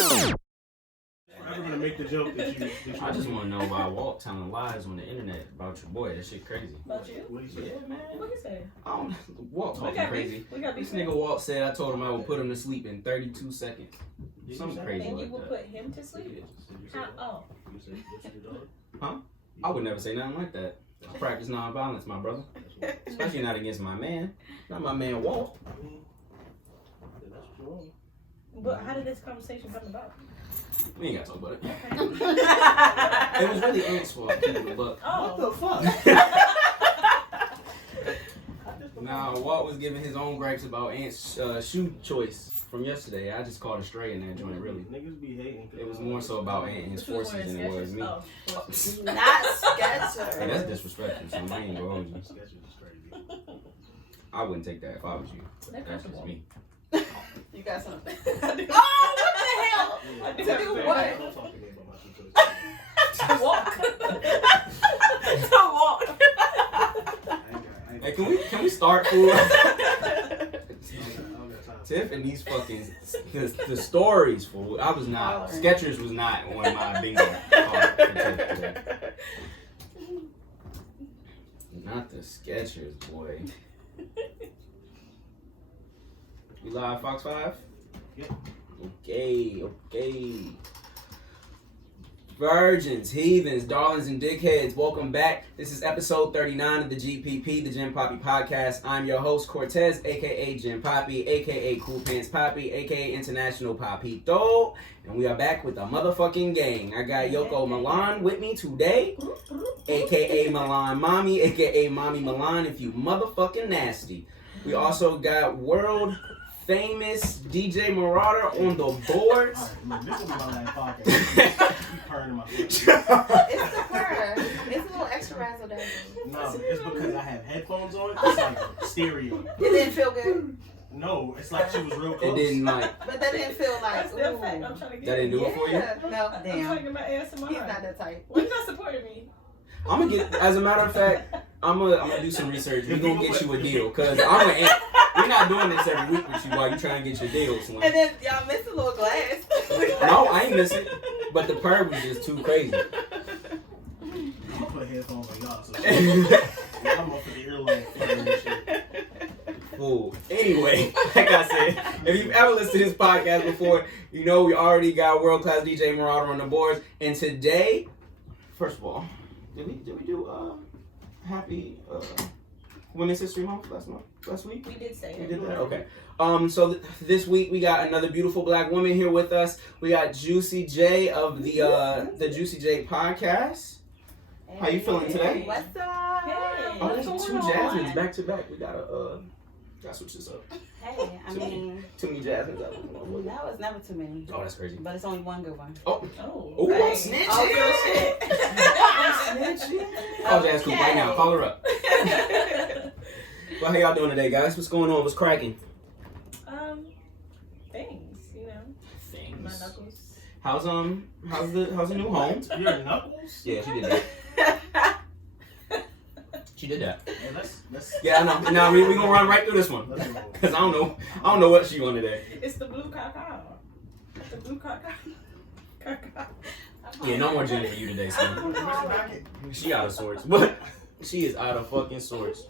I'm gonna make the joke that you I just want to know why Walt telling lies on the internet about your boy. That shit crazy. About you? What he say? Yeah, man. What he say? Walt talking crazy. This nigga Walt said I told him I would put him to sleep in 32 seconds. Something crazy And like you will that. put him to sleep? Oh. Huh? I would never say nothing like that. I practice non-violence, my brother. Especially not against my man. Not my man Walt. But how did this conversation come about? We ain't gotta talk about it. Okay. It was really Ant's fault, but Oh. What the fuck? nah, Walt was giving his own gripes about Ant's shoe choice from yesterday. I just called it straight in that joint, really. Niggas be hating. It was more so about Ant and his forces than it was me. Oh. Not Skechers. Hey, that's disrespectful, so I ain't gonna hold you. Skechers is crazy. I wouldn't take that if I was you. That's just me. You got something. Oh, what the hell? Yeah. I didn't do what? Don't talk to me about my shoe choice. To walk. To walk. Hey, can we start, fool? Tiff and these fucking the stories, fool. I was not. Skechers was not on my bingo card for Tiff today. Not the Skechers, boy. You live, Fox 5? Yep. Okay. Virgins, heathens, darlings, and dickheads, welcome back. This is episode 39 of the GPP, the Gym Papi podcast. I'm your host, Cortez, aka Gym Papi, aka Cool Pants Papi, aka International Papito. And we are back with a motherfucking gang. I got Yoko Milan with me today, aka Milan Mommy, aka Mommy Milan, if you motherfucking nasty. We also got world famous DJ Marauder on the boards. Alright, this will be my last podcast. You purring in my face. It's the purr. It's a little extra razzle dazzle. No, it's because I have headphones on. It's like stereo. It didn't feel good. No, it's like she was real close. It didn't like, But that didn't feel like. That's the fact. I'm trying to get that didn't do it for you? Yeah. No, I'm trying to damn. get my ass in my He's heart. not that tight. Well, you're not supporting me. I'm gonna get, as a matter of fact, I'm gonna do some research. We're gonna get you a deal, cause we're not doing this every week with you while you trying to get your deals. And then y'all missed a little glass. No, I ain't missing, but the purr was just too crazy. I'm gonna put headphones on y'all, so I'm up for the earlobe and shit. Cool. Anyway, like I said, if you've ever listened to this podcast before, you know we already got world-class DJ Marauder on the boards. And today, first of all, did we do happy Women's History Month last week? We did say We it. did that? Okay. So this week we got another beautiful black woman here with us. We got Juicy J of the Juicy J podcast. How you feeling today? What's up? Hey. Oh, there's What's two going Jasmines on? back to back. We gotta switch this up. Hey, I mean, Too many Jasmines. that was never too many. Oh, that's crazy. But it's only one good one. Oh, Oh, I'm hey. snitching. Oh, good shit. Oh, Jazz Coop, right now. Okay. Call her up. Well, how y'all doing today, guys? What's going on? What's cracking? Things, you know. My Things. knuckles. How's the new home? Your knuckles? Yeah, she did that. She did that. Yeah, let's Yeah, I know. Now we gonna run right through this one. let's go. Cause I don't know what she on today. It's the blue cacao. The blue cacao. Cacao. Yeah, no more gin for you today, son. Mr. Beckett. She out of sorts, but she is out of fucking sorts.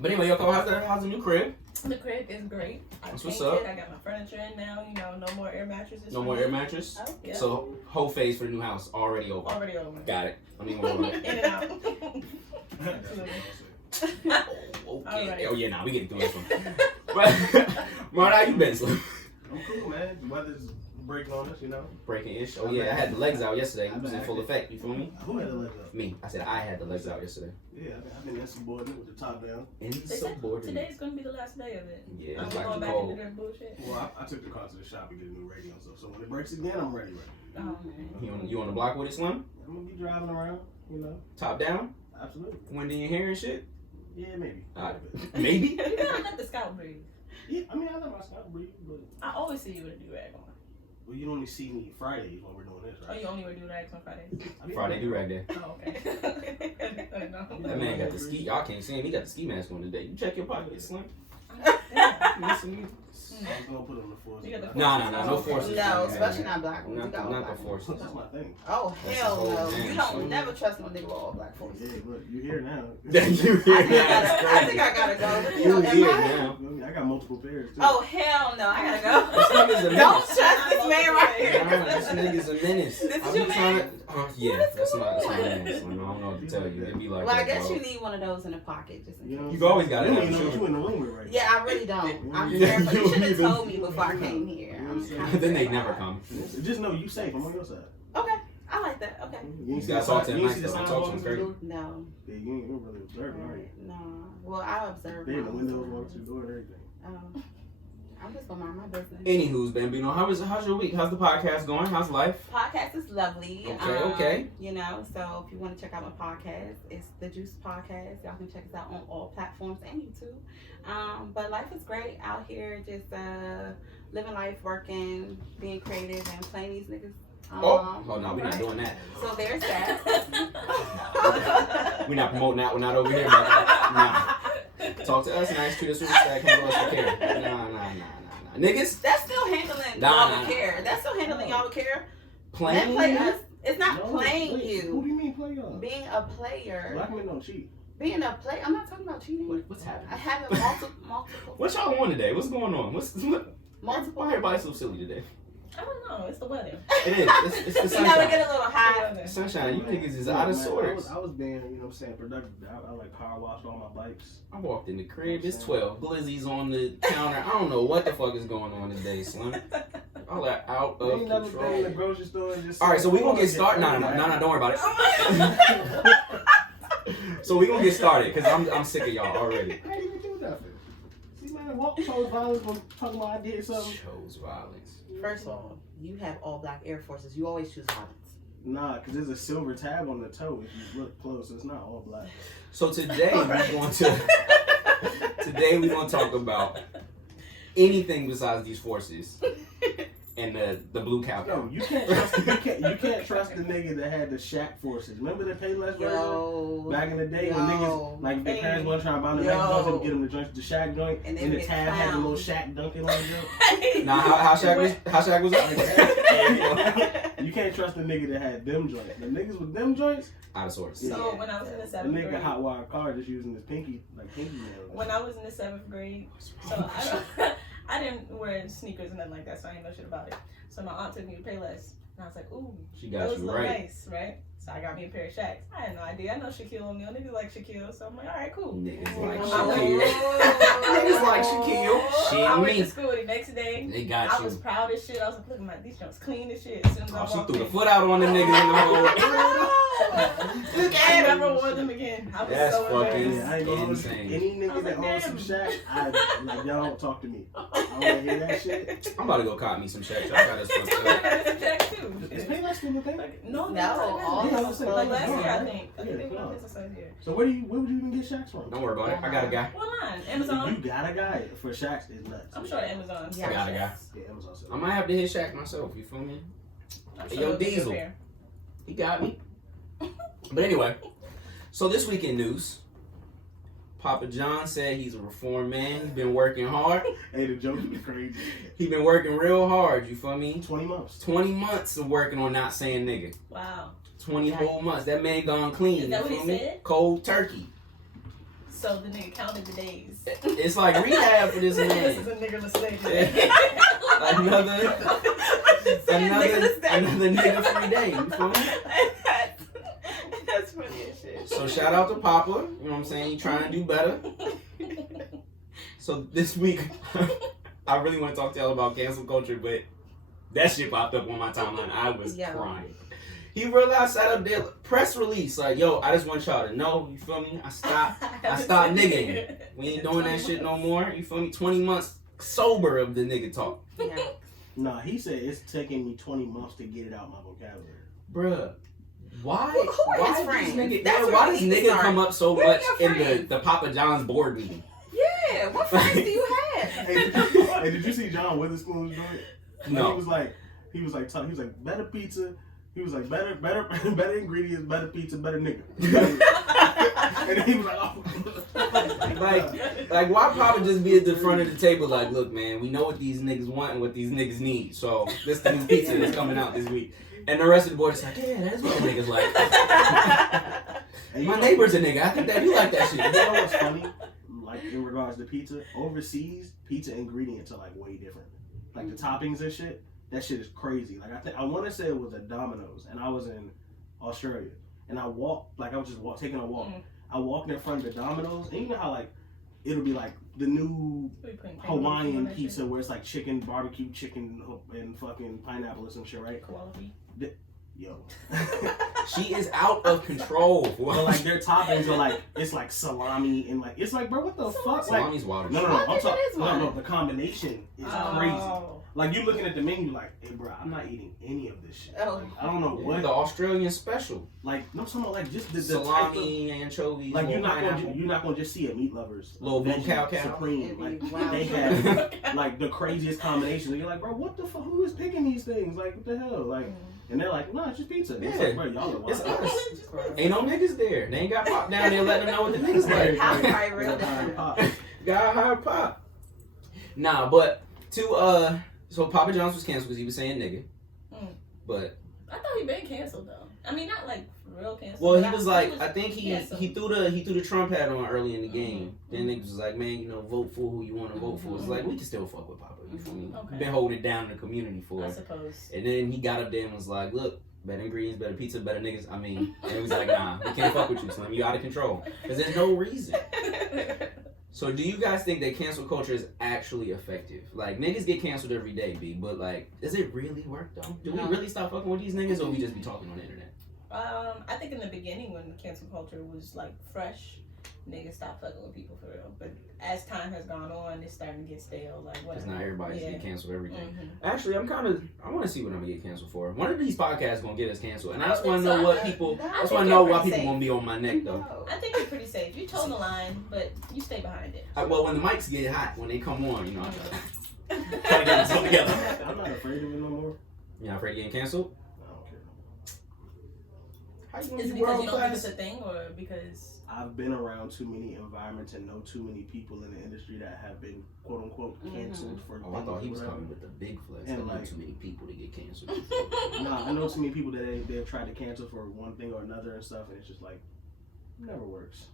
But anyway, Yoko, how's the new crib? The crib is great. I That's what's painted. up. I got my furniture in now. You know, no more air mattresses. No for more me. air mattress. Oh, yeah. So whole phase for the new house already over. Already over. Got it. I mean, hold on. In and out. Absolutely. Okay. Alright. Oh yeah, nah, we getting through this one. But Mark, how you been, Slim? I'm cool, man. The weather's breaking on us, you know. Breaking ish. Oh yeah, I had the legs out yesterday. It was in full effect. You feel me? Who had the legs up? Me. I said I had the legs out yesterday. Yeah, I've been insubordinate with the top down. They said Insubordinate. today's gonna be the last day of it. Yeah, I'm it's going like back cold. into their bullshit. Well, I took the car to the shop to get a new radio and stuff. So when it breaks again, I'm ready. Oh, man. You on the block with it, Slim? I'm gonna be driving around, you know. Top down? Absolutely. Wind in your hair and shit? Yeah, maybe. Maybe? You gotta let the scalp breathe. Yeah, I mean, I let my scalp breathe, but I always see you with a do-rag on. well, you only see me Fridays when we're doing this, Oh, right? you only wear do-rags on Fridays? I mean, Friday do rag day. Oh, okay. I didn't know. That man got the ski. Y'all can't see him. He got the ski mask on today. You check your pockets, Slim. I Listen, I was gonna put on the force. You got the no forces. No, especially not black ones. You Not, got all not black the ones. forces. That's my thing. Oh, That's hell the whole no. You damn don't shit. never trust no nigga with all black folks. Yeah, but you here now. I think I gotta go. But, You am here I- now. I got multiple pairs too. Oh, hell no. I This gotta go. nigga's a Don't menace. trust this man right here. Nah, this nigga's a menace. This is I your be trying man? to. Yeah, that's my menace. I don't know what to tell you. It'd be like Well, I that, guess bro. you need one of those in the pocket just in You know case. what You've always I'm gotta saying? have You don't even know them. what you in the room with right Yeah, I really don't. I'm Yeah, careful. You should have you told me even- before I came here. Then they never come. now. Just know you safe. I'm on your side. Okay, I like that. Okay. You ain't see gotta the talk sign- to him you ain't nice, see the though. sign Talk to walking him through the straight. door? No. Yeah, you ain't really observing, are you? No. Well, I observe. They in the mine, windows so- walking through the door and everything. I'm just gonna mind my business. Anywho's, Bambino, how's your week? How's the podcast going? How's life? Podcast is lovely. Okay. You know, so if you want to check out my podcast, it's the Juice Podcast. Y'all can check us out on all platforms and YouTube. But life is great out here, just living life, working, being creative, and playing these niggas. Oh no, we're not doing that. So there's that. We're not promoting that. We're not over here. Nah. Talk to us nice, treat us with respect, handle us with care. Nah. Niggas, That's still handling Nah. y'all with care. That's still handling y'all with care. playing. Men play us. It's not No, playing wait, Who you. do you mean play y'all? Being a player. Black men don't cheat. Being a player. I'm not talking about cheating. What's happening? I haven't multiple. What y'all on today? What's going on? Multiple. Why everybody so silly today? I don't know. It's the weather. It is. It's the You gotta sunshine. get a little high. The sunshine. You niggas is Look, out of man, sorts. I was being, you know what I'm saying, productive. I like power washed all my bikes. I walked in the crib. It's 12. Glizzy's on the counter. I don't know what the fuck is going on today, Slim. All that out You of ain't never been in the control. grocery store and just. All right, so we gonna get started. No, don't worry about it. So we gonna get started because I'm sick of y'all already. I didn't even do nothing. See, man, what chose violence from talking about I did something? Chose violence. First of all, you have all black Air Forces. You always choose violence. Nah, because there's a silver tab on the toe if you look close. It's not all black. So today we're going to talk about anything besides these forces and the blue cow. Yo, you can't trust the nigga that had the Shaq forces. Remember the Payless version? Yo. Back in the day when niggas, like their parents want to try to buy them the Yo. Mac joints and get them the joints, the Shaq joint, And and then the tab had the little Shaq dunking on the joint. Now how Shaq was up? You can't trust the nigga that had them joints. The niggas with them joints, Out of sorts. Yeah. So when I was in the the 7th nigga grade, hot wire car just using his pinky nails. when I was in the 7th grade, so I didn't wear sneakers or nothing like that, so I didn't know shit about it. So my aunt took me to Payless, and I was like, ooh, She got those you look right. nice, right? So I got me a pair of Shaqs. I had no idea. I know Shaquille O'Neal. Niggas like Shaquille, so I'm like, all right, cool. Niggas like Oh. Shaquille. Niggas like Shaquille. Shit I went me. to school the next day. They got I was you. proud as shit. I was like, look at these jumps clean as shit. As soon as I Oh, she walked threw the in. foot out on the niggas in the hole. I never wore them again. I was That's so fucking- embarrassed. Yeah, I ain't gonna hold you. insane. Any I nigga was that like, owns some damn. Shaq, like y'all don't talk to me. I don't wanna hear that shit. I'm about to go cop me some Shaq. I got us fucked up. Shaqs too. Is Payless still a thing? Like, no, No, all Yeah, those like like clothes. last year, I Yeah, think. I think they yeah, went on business last year. So where would you even get Shaqs from? Don't worry about it. I got a guy. What line? You Amazon. got a guy for Shaqs is nuts. I'm sure Amazon. Yeah. I got a guy. Yeah, Amazon. I might have to hit Shaq myself. You feel me? I'm Hey, sure yo, it'll be a Diesel. pair. He got me. But anyway, so this week in news, Papa John said he's a reformed man. He's been working hard. Hey, the joke was crazy. He's been working real hard. You feel me? 20 months. 20 months of working on not saying nigga. Wow. 20 whole months. That man gone clean. Is that you what he feel me? said? Cold turkey. So the nigga counted the days. It's like rehab for this This man. is a nigga mistake. Another nigga free day. You feel me? That's funny as shit. So shout out to Papa. You know what I'm saying? He trying to do better. So this week, I really want to talk to y'all about cancel culture, but that shit popped up on my timeline. I was Yeah. crying. He realized sat up there, press release, like, yo, I just want y'all to know, you feel me? I stopped niggaing. We ain't doing that shit no more. You feel me? 20 months sober of the nigga talk. Yeah. Nah, he said it's taking me 20 months to get it out my vocabulary. Bruh. Why? Who are why his does friends? nigga, That's where why we does need to nigga start. come up so Who are much your in friends? the Papa John's board meeting? Yeah. What friends do you have? Hey, did you see John Witherspoon was doing it? No. He was like better pizza. He was like better ingredients, better pizza, better nigga. And then he was like, oh. Like, why Papa just be at the front of the table like, look, man, we know what these niggas want and what these niggas need. So this the new pizza that's coming out this week. And the rest of the boys like, yeah, that's what niggas like. My neighbor's a nigga. I think that you like that shit. You know what's funny? Like in regards to pizza, overseas pizza ingredients are like way different. Like the toppings and shit, that shit is crazy. Like I want to say it was a Domino's, and I was in Australia, and I walked like I was just taking a walk. I walked in front of the Domino's, and you know how like it'll be like the new Hawaiian pizza where it's like chicken, barbecue chicken, and fucking pineapple or some shit, right? Quality. Yo. She is out of control. But like their toppings are like it's like salami and like it's like bro, what the fuck? Salami's wild. No, I'm talking. No, the combination is crazy. Like you looking at the menu, like, hey, bro, I'm not eating any of this shit. Oh. Like, I don't know what. The Australian special. Like, no, I'm talking about like just the salami, type of, anchovies. like you're not gonna just see a Meat Lovers little blue cow supreme. Like wow. they have like the craziest combinations. And you're like, bro, what the fuck? Who is picking these things? Like, what the hell? Like, and they're like, nah, it's just pizza. Yeah. It's like, bro, y'all are wild. It's us. Ain't no niggas there. They ain't got Pop down there letting them know what the niggas like. How probably real different. Got higher Pop. Nah, but to so Papa John's was canceled because he was saying nigga. But I thought he been canceled though. I mean, not like real canceled. well, he was like, I think he canceled. he threw the Trump hat on early in the game. Then niggas was like, man, you know, vote for who you want to vote for. It's like we can still fuck with Papa. You feel me? Okay. Been holding it down in the community for. I suppose. And then he got up there and was like, look, better ingredients, better pizza, better niggas. I mean, and he was like, nah, we can't fuck with you, Slim. You out of control. Because there's no reason. So do you guys think that cancel culture is actually effective? Like, niggas get canceled every day, B, but like, does it really work though? Do we really stop fucking with these niggas, or we just be talking on the internet? I think in the beginning when the cancel culture was like fresh, niggas stopped fucking with people for real. But as time has gone on, it's starting to get stale. Like, because now everybody's getting canceled every day. Actually, I want to see what I'm gonna get canceled for. One of these podcasts gonna get us canceled, and I just want to know what people. I just want to know why people gonna be on my neck though. I think you're pretty safe. You toe the line, but you stay behind it. Well, when the mics get hot, when they come on, you know, I try to get myself together. I'm not afraid of it no more. You're not afraid of getting canceled? I don't care. How you Is gonna it be because world you don't think class? it's a thing, or because I've been around too many environments and know too many people in the industry that have been quote unquote canceled for Oh, I thought he was whatever. coming with the big flex. And I know like- too many people to get canceled. Nah, I know too many people that they've tried to cancel for one thing or another and stuff, and it's just like never works.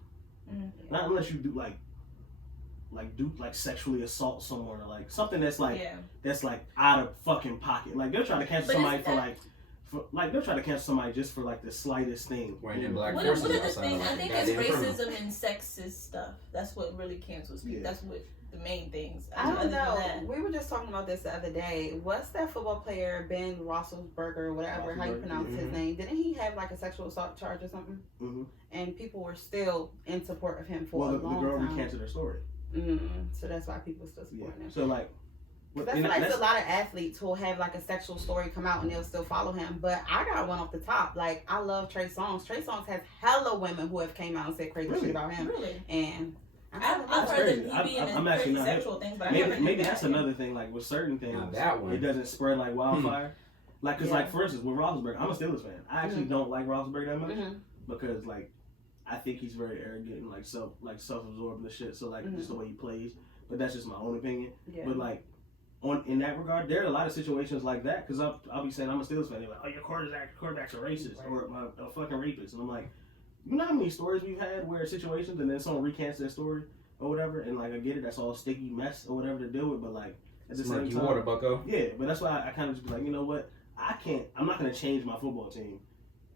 Not unless you do like sexually assault someone or like something that's like out of fucking pocket. Like they'll try to cancel somebody they'll try to cancel somebody just for like the slightest thing. Wearing their black What forces are the outside things? like I a think it's goddamn criminal. racism and sexist stuff. That's what really cancels people. Yeah. That's what the main things. I don't Other than know. that- We were just talking about this the other day. What's that football player, Ben Roethlisberger, whatever, how you pronounce his name? Didn't he have like a sexual assault charge or something? And people were still in support of him for a the long girl time. recanted her story. So that's why people still supporting him. So like, I feel like there's a lot of athletes who'll have like a sexual story come out and they'll still follow him. But I got one off the top. Like, I love Trey Songz. Trey Songz has hella women who have came out and said crazy shit about him. Really? And I've That's heard crazy. that he be in I'm actually crazy not sexual things, but I never maybe knew that's that. another thing. Like with certain things, Now that one. it doesn't spread like wildfire. Like, cause like for instance, with Roethlisberger, I'm a Steelers fan. I actually don't like Roethlisberger that much because like I think he's very arrogant and like self-absorbed and shit. So like just the way he plays. But that's just my own opinion. Yeah. But like in that regard, there are a lot of situations like that. Cause I'll be saying I'm a Steelers fan. They're like, oh, your quarterbacks are racist or a fucking rapist, and I'm like, you know how many stories we've had where situations and then someone recants their story or whatever, and like I get it, that's all sticky mess or whatever to deal with, but like at the same time, water, bucko. yeah. But that's why I kind of just be like, you know what, I'm not gonna change my football team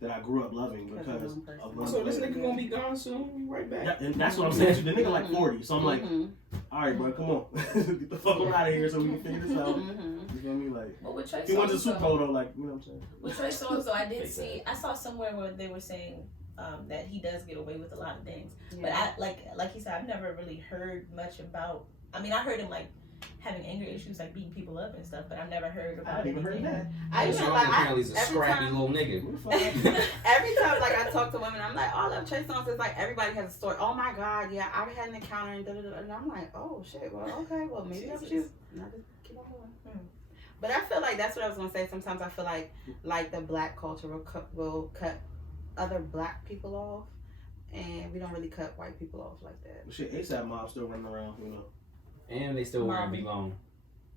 that I grew up loving because of one So this player. nigga gonna be gone soon. Be right back. Yeah, and that's what I'm saying. The nigga like 40, so I'm like, all right, bro, come on, get the fuck out of here so we can figure this out. You feel me? Like, But with Trey if he went to the Songz, Super Bowl though, like, you know what I'm saying? With Trey Songz, though, I saw somewhere where they were saying that he does get away with a lot of things. But I like he said, I've never really heard much about. I mean, I heard him like having anger issues, like beating people up and stuff, but I've never heard about I haven't anything. heard that. I So even like apparently he's a every scrappy time, little nigga. Who the fuck? every time like I talk to women, I'm like, oh, I love Trey Songz. It's like everybody has a story. Oh my God, yeah, I had an encounter and and I'm like, oh shit, well okay, well maybe that was you. And I just keep on going. But I feel like that's what I was gonna say. Sometimes I feel like the black culture will cut other black people off. and we don't really cut white people off like that. But shit, S.A.S mob still running around, you know. And they still wearing V-Long.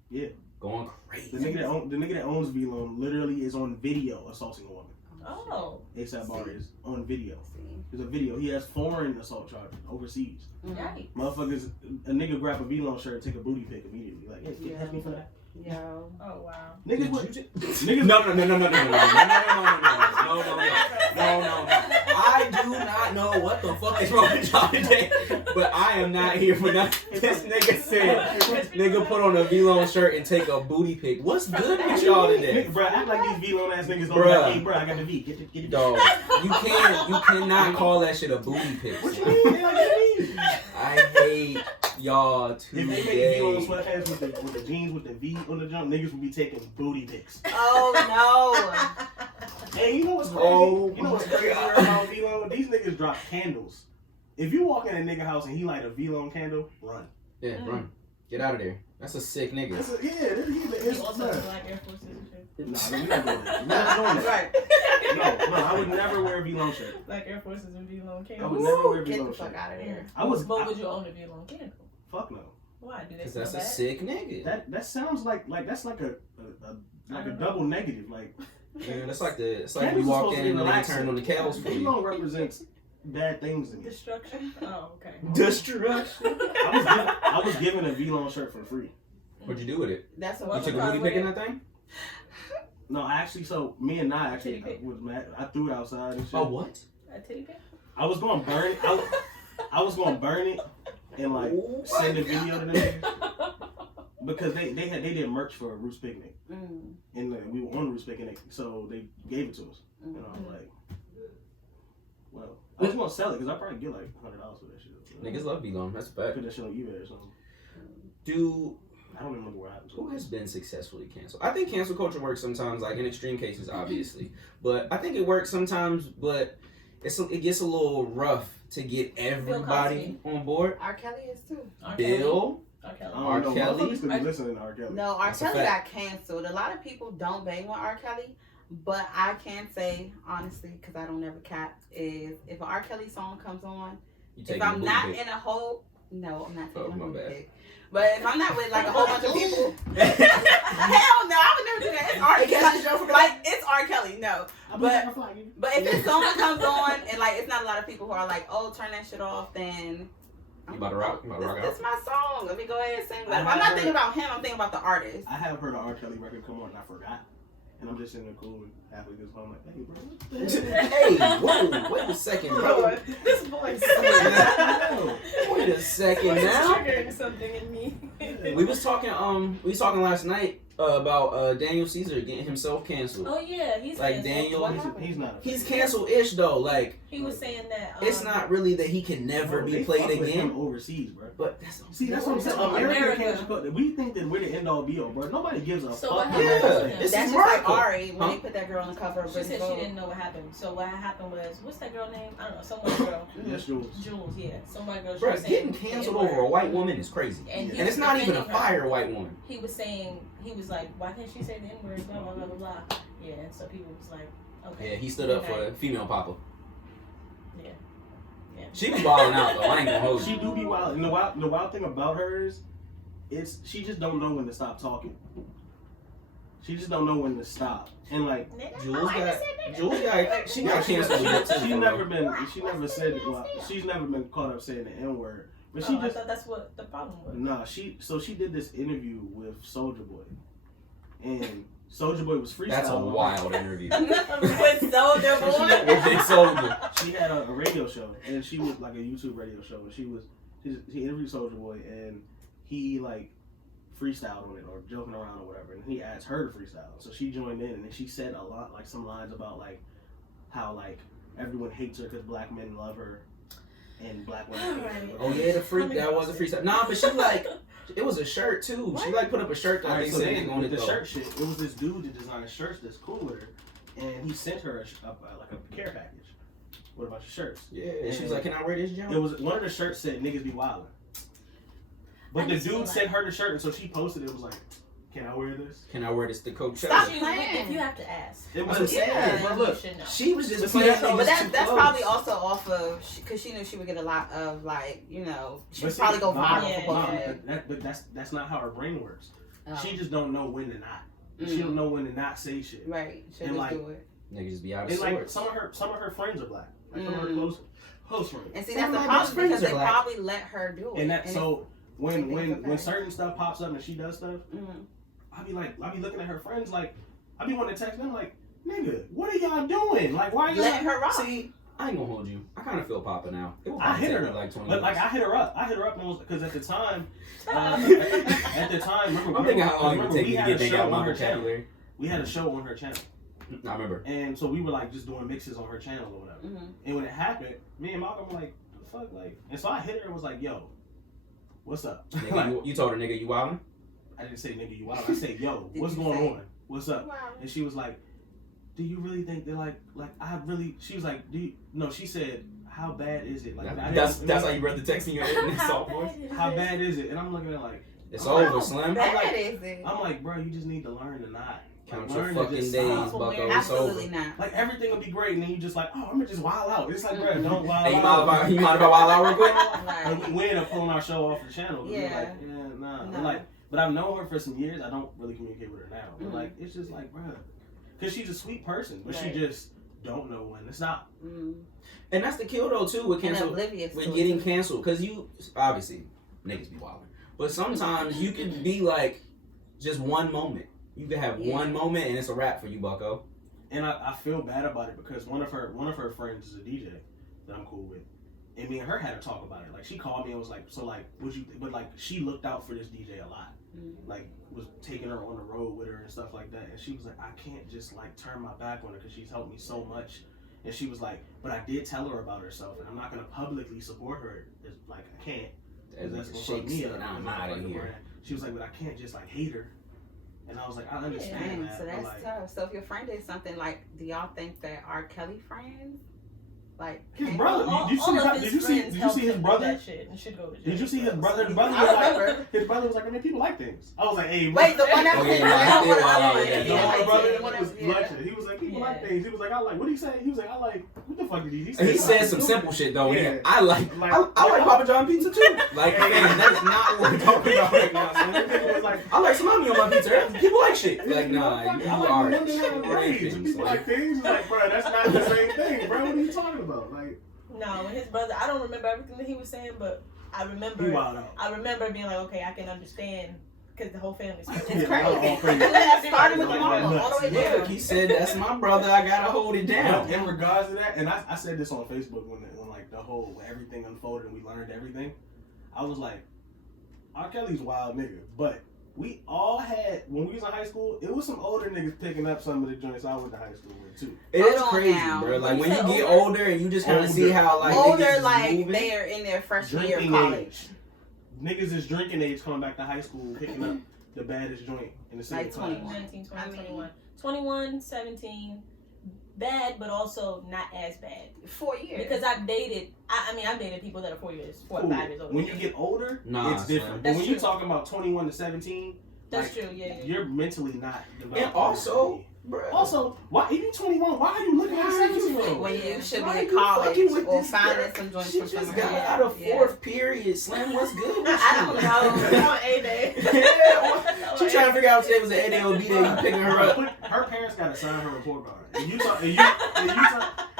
Yeah. Going crazy. The nigga that owns V-Long literally is on video assaulting a woman. Oh. A$AP Bar is on video. See. There's a video. He has foreign assault charges overseas. Yikes. Motherfuckers, a nigga grab a V-Long shirt and take a booty pic immediately. Like, hey, Yeah. hit me for that. Yo. Oh wow. Niggas, Did what? you Niggas, No. I do not know what the fuck is wrong with y'all today, but I am not here for nothing. This nigga said, nigga put on a V-Long shirt and take a booty pic. What's good with y'all today? Nigga, bro, act like these V-Long ass niggas don't be Bruh. like, hey, bro, I got the V. Get it. Dog, you cannot call that shit a booty pic. What you mean? They like the V. I hate y'all If they make V-Long today. sweatpants with the jeans with the V on the jump, niggas will be taking booty pics. Oh Hey, you know what's crazy? Oh, You know what's my crazy God. about V-Long? These niggas drop candles. If you walk in a nigga house and he light a V-Long candle, run. Yeah, run. Get out of there. That's a sick nigga. It's He it's also has black Air Forces and shit. Nah, we're not doing that. We're not doing no. that. Right. No, I would never wear a V-Long shirt. Black Air Forces and V-Long I would candles. never wear a Get V-Long the fuck shirt. out of here. I was. But would you own a V-Long candle? Fuck no. Why? Do they Cause smell that's a bad? sick nigga. That sounds like that's like a double negative. Like Man, it's like we candles are walked supposed to in be and they relaxing. turned on the cows for you. V-Long represents bad things to me. Destruction? Oh, okay. Destruction. I was given a V-Long shirt for free. What'd you do with it? That's You what took a booty pic in that thing? No, actually, so me and Nye actually Titty pic? was mad. I threw it outside and shit. Oh, what? A titty pic? I was gonna burn it. I was gonna burn it and like send a video to them because they did merch for a Roots Picnic Mm. and we were on Roots Picnic, so they gave it to us. And I was like, well, I was gonna sell it because I probably get like $100 for that shit. Niggas love V-Long. That's a fact. Put that shit on eBay or something. Dude, I don't remember what happened. who has been successfully canceled? I think cancel culture works sometimes, like in extreme cases, obviously. But I think it works sometimes, but it gets a little rough to get everybody on board. R. Kelly is too. R. Kelly? Bill, R. I Kelly. don't R. know. Kelly? Motherfuckers could be listening to R. Kelly. No, R. That's a Kelly got fact. canceled. A lot of people don't bang with R. Kelly, but I can say honestly, because I don't ever cap, is if an R. Kelly song comes on, you if taking a I'm booty not pic. in a whole, no, I'm not Oh, taking a my booty bad. pic. But if I'm not with like a whole bunch of people, hell no, I would never do that. It's R. Kelly. Like it's R. Kelly, no. But if his song comes on and like it's not a lot of people who are like, oh, turn that shit off, then You about to rock? You about to rock out? this is my song. Let me go ahead and sing. But if I I'm not heard- thinking about him, I'm thinking about the artist. I have heard an R. Kelly record come on and I forgot. And I'm just sitting there cool and halfway through the song, like, hey, bro. what the hell? Hey, whoa, wait a second, bro. This voice. Wait a second It's now. triggering something in me. We was talking last night about Daniel Caesar getting himself canceled. Oh yeah, he's Like canceled. Daniel- What He's, happened? he's not. He's canceled-ish though. Like He was saying that it's not really that he can never Bro, be they played fuck with him again. overseas, bro. But that's That's what I'm saying. America. America cancel culture. We think that we're the end all be all, bro. Nobody gives a So fuck. what about happened? that. Yeah, this That's is just like Marco. Ari when Huh? they put that girl on the cover of She British said Vogue. she didn't know what happened. So what happened was, what's that girl name? I don't know. Some white girl. Yes, Jules. Jules, yeah. Some white girl. She Bro, was getting saying canceled the N-word. over a white woman is crazy. And, he And it's was not even a defending her. fire white woman. He was saying, he was like, why can't she say the N-word? Blah, blah, blah, blah, blah. Yeah, and so people was like, okay. Yeah, he stood up for Okay. the female papa. Yeah. Yeah. She was balling out though. I ain't gonna hold She you. do be wild. And the wild thing about her is, she just don't know when to stop talking. She just don't know when to stop. And like, She got canceled. with that too, She's bro. never been. She never said. Well, she's never been caught up saying the N word. But she I just. thought that's what the problem was. Nah, she did this interview with Soulja Boy, and Soulja Boy was freestyling. That's a wild interview. With Soulja Boy. With Big Soldier. She had a radio show, and she was like a YouTube radio show, and she interviewed Soulja Boy, and he like freestyled on it or joking around or whatever, and he asked her to freestyle, so she joined in, and then she said a lot, like some lines about like how like everyone hates her because black men love her, and black women hate her. Oh yeah, that was a freestyle. Nah, but she like, it was a shirt too. She like put up a shirt that Alright, they so saying on with it the though. shirt shit, it was this dude that designed shirts that's cool with her, and he sent her like a care package with a bunch of shirts. Yeah, and she was like, "Can I wear this, Joe?" It was one of the shirts said "niggas be wildin'," but I the just feel dude like- sent her the shirt, and so she posted it. It was like, can I wear this? Can I wear this to Coachella? Stop If playing. you have to ask. It That's what I'm saying. Yeah. But look, Should know. she was just But see, playing that's- niggas But too that's close. probably also off of because she knew she would get a lot of like she But would see, probably go nah, viral yeah, for both nah, of them. but that's not how her brain works. Oh. She just don't know when to not. She don't know when to not say shit. Right, she'll And, just like, do it. Niggas just be out of And like sorts. some of her friends are black. Like some of her close friends. And see, Some that's of the my best problem because friends are they black. probably let her do it. And that And so when okay. certain stuff pops up and she does stuff, I be looking at her friends like I be wanting to text them like, nigga, what are y'all doing? Like why are y'all let her rock. See, I ain't gonna hold you. I kind of feel Papa now. It will I probably hit take her me up. like 20 But like minutes. I hit her up and was because at the time remember I'm thinking how long it would remember take we me to had get a thing show out on my her channel. vocabulary. We had a show on her channel. I remember. And so we were like just doing mixes on her channel or whatever. And when it happened, me and Malcolm were like, the fuck, like, and so I hit her and was like, yo, what's up? Nigga, Like, you told her, nigga, you wildin'? I didn't say nigga you wild. I said, yo, Did what's you going say- on? What's up? Wow. And she was like, do you really think that like I really? She was like, do you? No, she said, how bad is it? Like I That's didn't- how you read the text in your soft voice? How bad is it? And I'm looking at it like, It's How over, Slim. Bad like- is it? I'm like, bro, you just need to learn to not. Count Like, your learn to fucking just days, stop. bucko. It's Absolutely over. not. Like everything will be great, and then you just like, oh, I'm gonna just wild out. It's like, bro, don't wild Hey, out. you mind if I wild out real quick? And we ended up pulling our show off the channel. We were Yeah. like, yeah, nah. No. Like, but I've known her for some years. I don't really communicate with her now. But Mhm. like, it's just like, bro, because she's a sweet person, but Right. she just don't know when to stop. And that's the kill though too with And cancel, oblivious with to getting it. canceled, because you obviously niggas be wilding, but sometimes you can be like just one moment. You can have one moment and it's a wrap for you, bucko. And I feel bad about it because one of her friends is a DJ that I'm cool with, and me and her had to talk about it. Like she called me and was like, so like, would you? But like she looked out for this DJ a lot. Like was taking her on the road with her and stuff like that. And she was like, I can't just like turn my back on her because she's helped me so much. And she was like, but I did tell her about herself, and I'm not gonna publicly support her. It's like I can't. As That's a gonna shake fuck me said, up. I'm Like, out of the here. brand. She was like, but I can't just like hate her. And I was like, I understand Dang, that. so but, that's like, tough. So if your friend did something like, do y'all think that R. Kelly friends, like his came- brother. Did you see his brother? That shit and should go to jail. Did you see his brother? His I brother was remember. like, his brother was like, I mean, people like things. I was like, hey, Wait, the one that Oh, was yeah, in yeah, the I did one- wild out, yeah, yeah, the yeah, older yeah, brother yeah, was yeah. luscious. He was like, people like things. He was like, I like. What did he say? He was like, I like. What the fuck did he? He said some simple shit though. Yeah. I like Papa John pizza too. Like, man, that's not what we're talking about right now. And Son. the nigga was like, I like salami on my pizza. People like shit. Like, nah, you I like are women that have braids. tripping, People son. like things. It's like, bro, that's not the same thing, bro. What are you talking about? Like, No, his brother. I don't remember everything that he was saying, but I remember. he wild out. I remember being like, okay, I can understand because the whole family's. It's Yeah, crazy. all crazy. That started with the Yeah, mama, nuts. all the way Look, down. he said, that's my brother. I gotta hold it down. In regards to that, and I said this on Facebook when like the whole when everything unfolded and we learned everything, I was like, R. Kelly's a wild nigga, but we all had when we was in high school, it was some older niggas picking up some of the joints I went to high school with too. It is Hold on crazy, now. bro. Like, You when you said get older? older and you just kind of Older. see how, like, niggas Older, is like moving. they are in their freshman year of Drinking college. age. Niggas is drinking age coming back to high school picking up the baddest joint in the city. Like of Columbus. 19, 20, I mean- 21. 21, 17, bad, but also not as bad. 4 years. Because I've dated, I've dated people that are 4 or 5 years older. When you get older, Nah, it's different. son. But when That's you're true. talking about 21 to 17, That's like, true, yeah. you're mentally not developed. And also, bro. Also, why if you 21? Why are you looking at Why are you 17-year-old? when you should Why be are in you college fucking with or this finding girl? some joints She from just somewhere. got out of fourth period. Slim, what's good with I don't you? know. On A day. Yeah, she trying to figure out if today was an A day or B day. You picking her up. Her parents got to sign her report card. And you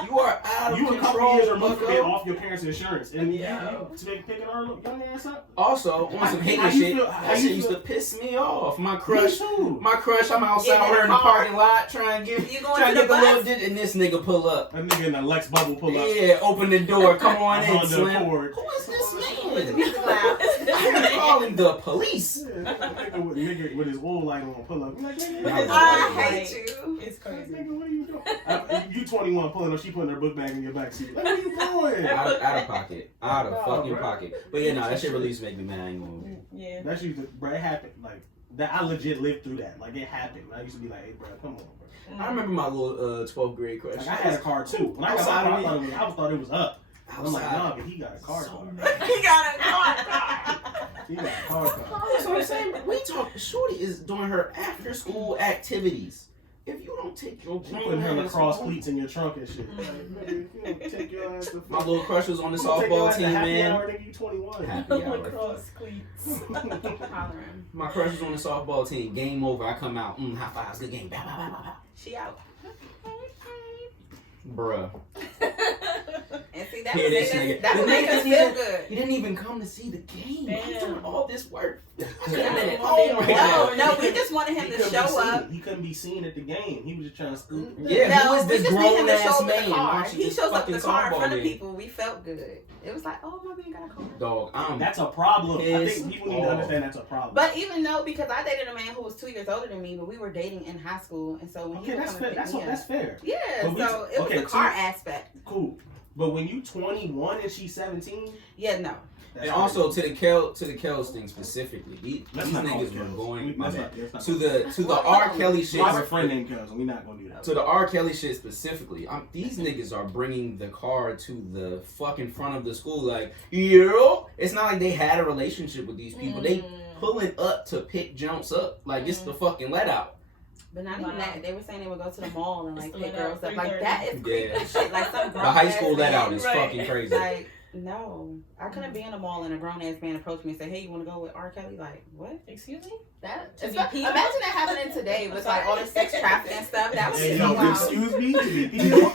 You are out of you a couple control, years removed from getting bucko. off your parents' insurance, and Yeah. you picking her young ass up. Also, on some hating How you shit, feel- how that you shit used feel- to piss me off. My Me crush, too. I'm outside Yeah, with her in the car. parking lot trying to You going trying to to the get the little bus? digit, and this nigga pull up. That nigga in the Lex bubble pull up. Yeah, open the door. Come on in, Honda Slim. Accord. Who is this With the man? music loud. I'm calling the police. Yeah, nigga with his oil light on pull up. I'm like, nigga, Nah, I hate you. It's crazy. nigga, what are you doing? You 21 pulling up, she putting her book bag in your backseat. Like, what are you doing? Out of pocket. Out of No, fucking bro. pocket. But yeah, no, that shit really used to make me mad. I ain't gonna. Yeah. That used to, bro, it happened. Like, that I legit lived through that. Like, it happened. I used to be like, hey, bro, come on, bro. I remember my little 12th grade crush. Like, I had a car too. When I got my car, I thought it was up. I'm like, nah, but he got a car. He got a car. He got a car. That's what I'm saying. We talk. Shorty is doing her after school activities. If you don't take your putting her lacrosse cleats in your trunk and shit. Like, nigga, if you don't take your ass to my little crush was on the softball softball team, man. Hour, nigga, you 21. Happy hour. Lacrosse cleats. My crush was on the softball team. Game over. I come out. High fives. Good game. Bow, bow, bow, bow. She out. Bruh. And see, that Here would this make nigga. us, that would make us feel good. He didn't even come to see the game. Damn. He's doing all this work. No, we just wanted him to show up. He couldn't be seen at the game. He was just trying to scoop. Yeah, no, who is this we just need him grown to show ass up with the man? car. watching He this shows up fucking the car in softball front of game? people. We felt good. It was like, oh, my man got a car. Dog, That's a problem. I Pissed think people need to understand that's a problem. But even though, because I dated a man who was 2 years older than me, but we were dating in high school, and so when he okay, would that's come and fair. pick me up, That's fair. yeah. But So it was the car aspect. Cool. But when you 21 and she's 17, Yeah, no. And also to the Kells thing specifically, these Let's not call niggas it were Kells. going Let's my not- bad. let's not to call the R. Kelly shit. I have a friend named Kells, and we're not gonna do that. To the R. Kelly shit specifically, these niggas are bringing the car to the fucking front of the school. Like, yo, it's not like they had a relationship with these people. They pulling up to pick jumps up. Like, it's the fucking let out. But not even that. They were saying they would go to the mall and like It's pick the girls up. Like 3:30. that is creepy Yeah. shit. Like some The grown high ass school let out man, is right. fucking crazy. Like, no. I couldn't be in a mall and a grown ass man approach me and say, hey, you want to go with R. Kelly? Like, what? Excuse me? That To be imagine people? that happening today with like all the sex trafficking and stuff. That would Hey, be yo, so wild. excuse me to be people.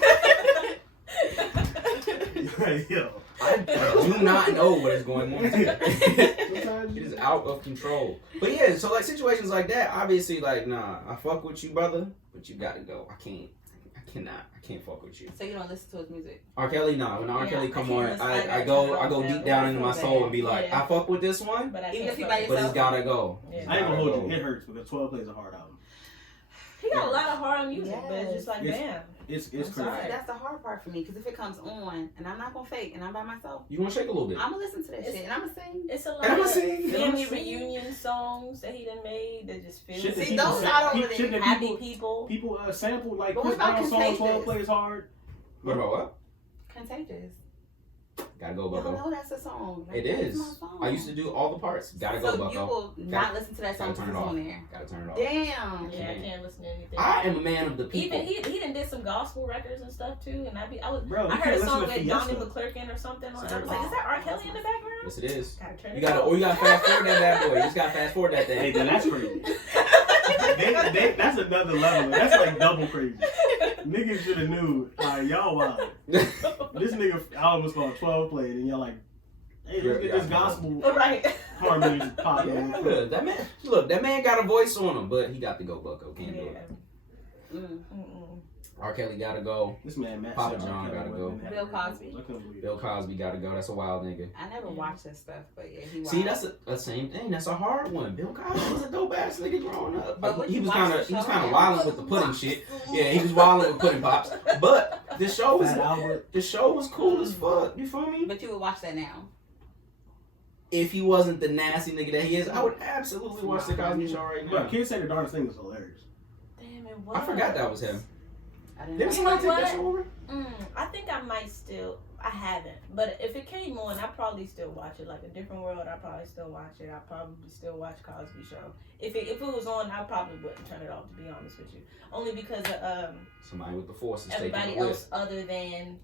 Yo. I do not know what is going on. Sometimes It is out of control. But yeah, so like situations like that, obviously, like, nah, I fuck with you, brother, but you gotta go. I can't fuck with you. So you don't listen to his music? R. Kelly, nah. When R. Yeah, Kelly I come can't on, listen- I I go can't deep down into my feel soul bad. and be like, Yeah. I fuck with this one, But I Even can't if you fuck by with but yourself? it's gotta go. Yeah. I ain't gonna hold you. It hurts because 12 plays a hard album. He got a lot of horror music, but it's just like, Yes. damn. It's I'm crazy. sorry. See, that's the hard part for me because if it comes on and I'm not gonna fake and I'm by myself, You gonna shake a little bit? I'm gonna listen to that shit and I'm gonna sing. It's a lot And I'ma of sing. family reunion songs that he done made that just feel Shit that See, people those say- not over shit that happy people. People sample like But Chris what about Brown's song 12 Contagious? plays hard. What about what? Contagious. Gotta go, Y'all Bucko. know that's a song. Like, It that's is. my song. I used to do all the parts. Gotta go, So Bucko. you will not listen to that song Gotta turn because it it's off. on there. Gotta turn it off. Damn. Yeah, I can't listen to anything. I am a man of the people. Even he done did some gospel records and stuff too, and Bro, I you heard a can't song listen to with Donnie Fiesta. McClurkin or something. So And I was like, is that R. Kelly in the background? Yes, it is. Gotta turn You it gotta, off. or you gotta fast forward that bad boy. You just gotta fast forward that Hey, thing. then that's crazy. That's another level. That's like double crazy. Niggas should have knew. Like, y'all wild. This nigga album was called 12 Played, and y'all like, hey, let's get this gospel Right. harmonies popping. Yeah, that man. Look, that man got a voice on him, but he got to go, Bucko. Can't do it. R. Kelly gotta go. This man, Matt Papa said R. John Kelly gotta wasn't go. having Bill her Cosby. I couldn't believe Bill it. Cosby gotta go. That's a wild nigga. I never watched that stuff, but yeah, he See, wild. that's a same thing. That's a hard one. Bill Cosby was a dope ass nigga growing up. But when He you was watch kind the of show- wilding with the pudding shit. Yeah, he was wilding with pudding pops. But the show was Fat Albert. cool as fuck. You feel me? But you would watch that now. If he wasn't the nasty nigga that he is, I would absolutely watch the Cosby Show right Bro, now. Kids Say the Darndest Thing was hilarious. Damn, it was. I forgot that was him. I didn't Didn't know. somebody take that what? show over? I think I might still. I haven't, but if it came on, I probably still watch it. Like A Different World, I probably still watch it. I probably still watch Cosby Show. If it was on, I probably wouldn't turn it off. To be honest with you, only because of Somebody with the force is taking everybody it with. else other than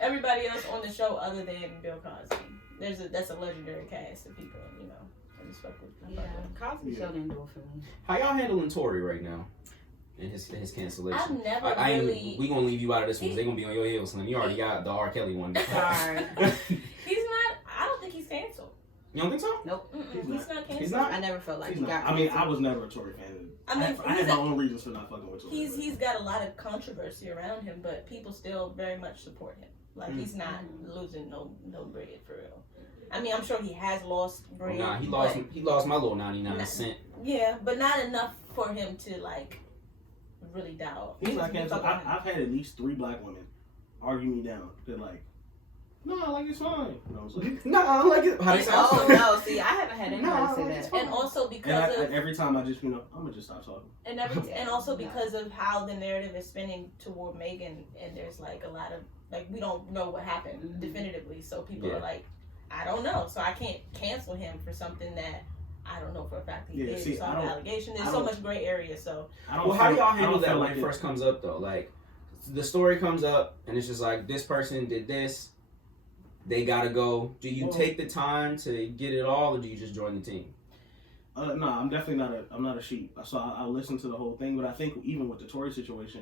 everybody else on the show other than Bill Cosby. That's a legendary cast of people, you know. I just fuck with. Yeah, Cosby Show didn't do it for me. How y'all handling Tory right now? And his cancellation. I've never I ain't, really. we gonna leave you out of this one. They gonna be on your heels, Slim. You already got the R. Kelly one. Sorry. He's not. I don't think he's canceled. You don't think so? Nope. He's not canceled. He's not? I never felt like He's he not- got. I mean, canceled. I was never a Tory fan. I mean, I had my own reasons for not fucking with Tory. He's got a lot of controversy around him, but people still very much support him. Like he's not losing no bread for real. I mean, I'm sure he has lost bread. Nah, he but- lost my little 99 cent. Yeah, but not enough for him to like really die off. He's not canceled. I've had at least 3 black women argue me down. They're like, No, like it's fine. No, I was like, No, I don't like it. How they sound? Oh no, see, I haven't had anybody say that. And also because of every time I just, I'm gonna just stop talking. and also because of how the narrative is spinning toward Megan, and there's like a lot of like we don't know what happened definitively, so people are like, I don't know, so I can't cancel him for something that I don't know for a fact he did. It's all allegation. There's so much gray area. So well, how do y'all handle that when it first comes up though? Like the story comes up and it's just like this person did this. They gotta go. Do you take the time to get it all, or do you just join the team? No, I'm definitely not a sheep. So I listen to the whole thing, but I think even with the Tory situation,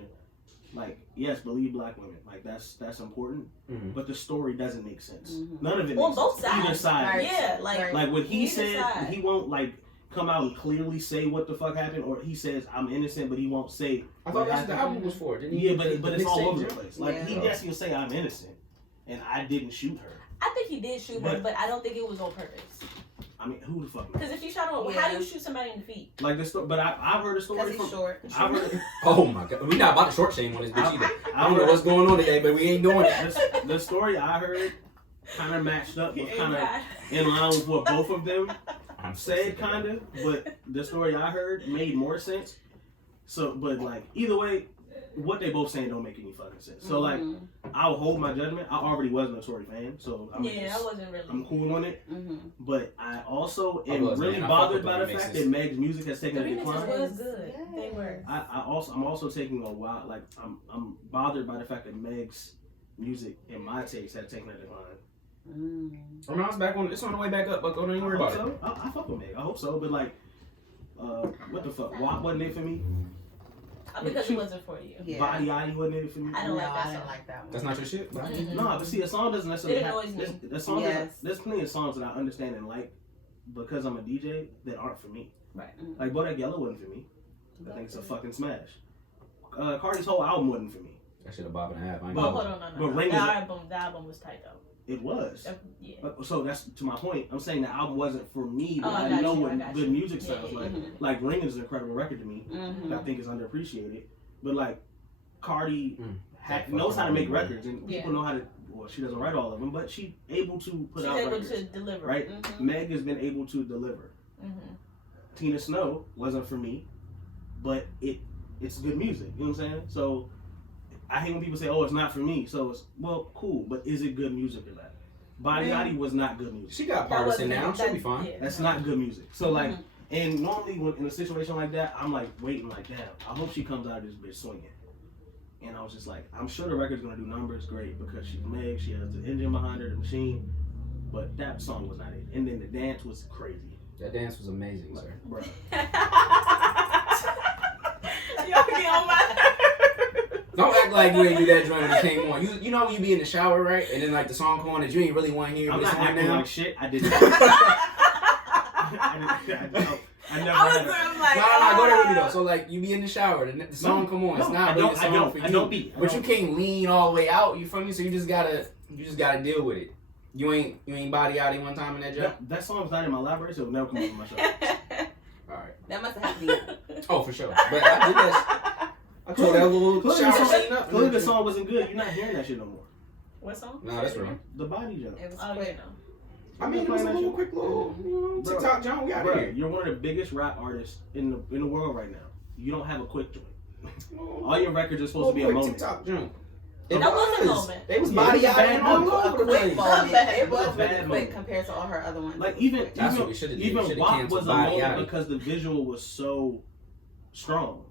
like yes, believe black women, like that's important, but the story doesn't make sense. None of it. On makes both sense. sides. Either side. Right. Yeah, like what he said, he won't like come out and clearly say what the fuck happened, or he says I'm innocent, but he won't say. I thought that's what the album was for. Didn't he? Yeah, but it's all over the place. Like he'll say I'm innocent, and I didn't shoot her. I think he did shoot her, but I don't think it was on purpose. I mean, who the fuck knows? Because if you shot him, how do you shoot somebody in the feet? Like this, but I've heard a story from. He's short. Oh my god, we're not about to short shame on this bitch either. I don't know what's going on today, but we ain't doing it. The story I heard kind of matched up, was kind of in line with what both of them said, kind of. But the story I heard made more sense. So, but like either way, what they both saying don't make any fucking sense. So like, I'll hold my judgment. I already wasn't a Tory fan, so I wasn't really. I'm cool on it. But I also am really bothered by the fact that Meg's music has taken a decline. The remixes was good. They were. I'm also taking a while. Like I'm bothered by the fact that Meg's music and my taste had taken a decline. I mean, it's on the way back up, but don't even worry about it. I fuck with Meg. I hope so. But like, what the fuck? WAP wasn't it for me? Because it wasn't for you. Yeah. Body Yachty wasn't it for me. I don't like that one. That's not your shit? No, but see, a song doesn't necessarily have... There's plenty of songs that I understand and like because I'm a DJ that aren't for me. Right. Like Bodak Yellow wasn't for me. I think it's a fucking smash. Cardi's whole album wasn't for me. That shit a bob and a half. Hold on. The album was tight though. It was. Yeah. So that's to my point. I'm saying the album wasn't for me, but I know what good music sounds like. Like Ring is an incredible record to me. I think it's underappreciated. But like Cardi knows how to make records, and people know how to. Well, she doesn't write all of them, but she's able to put out records. She's able to deliver. Right. Meg has been able to deliver. Tina Snow wasn't for me, but it's good music. You know what I'm saying? So. I hate when people say, "Oh, it's not for me." So it's cool, but is it good music or not? Body Yachty was not good music. She got partisan now. She'll be fine. That's not good music. So like, and normally when in a situation like that, I'm like waiting, like, damn, I hope she comes out of this bitch swinging. And I was just like, I'm sure the record's gonna do numbers great because she's Meg, she has the engine behind her, the machine. But that song was not it. And then the dance was crazy. That dance was amazing, sir. Bro. Y'all be on my. Don't act like you ain't do that joint when it came on. You know when you be in the shower, right? And then like the song come on that you ain't really want to hear. I'm not acting like shit. I didn't. I never. No, go there with me though. So like you be in the shower, the song come on. It's not really the song for you. But you can't lean all the way out. You feel me? So you just gotta deal with it. You ain't Body Yachty one time in that job. That song's not in my library, so it'll never come on my show. All right. That must have happened to you. Oh, for sure. But I did that. I told that little shower scene up. Clearly the song wasn't good. You're not hearing that shit no more. What song? No, that's real. The Body Jump. It was quick. I mean, it was a little quick little TikTok jump. We out here. You're one of the biggest rap artists in the world right now. You don't have a quick joint. All your records are supposed to be a moment. TikTok jump. That was a moment. They was Body Yachty all over the place. It was really quick compared to all her other ones. Like even WAP was a moment because the visual was so strong.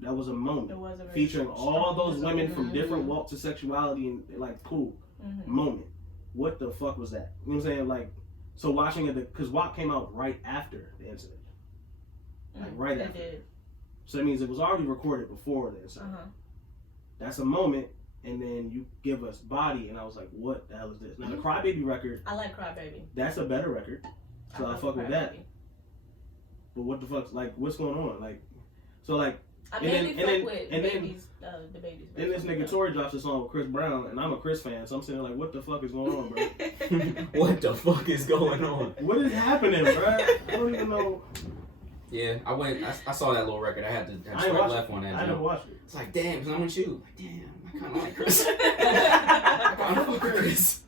That was a moment featuring all those women from different walks of sexuality and like cool moment. What the fuck was that? You know what I'm saying? Like, so watching it because WAP came out right after the incident, like right after. So that means it was already recorded before the incident. That's a moment, and then you give us Body, and I was like, what the hell is this? Now the Crybaby record. I like Crybaby. That's a better record, so I fuck with that. But what the fuck's like? What's going on? Like. So like, the babies. Then this nigga Tory drops a song with Chris Brown, and I'm a Chris fan, so I'm saying like, what the fuck is going on, bro? What the fuck is going on? What is happening, bro? I don't even know. Yeah, I saw that little record. I had to swipe left on that. I never watched it. It's like, damn, because I'm with you. Like, damn, I kind of like Chris. I kind of fuck with Chris.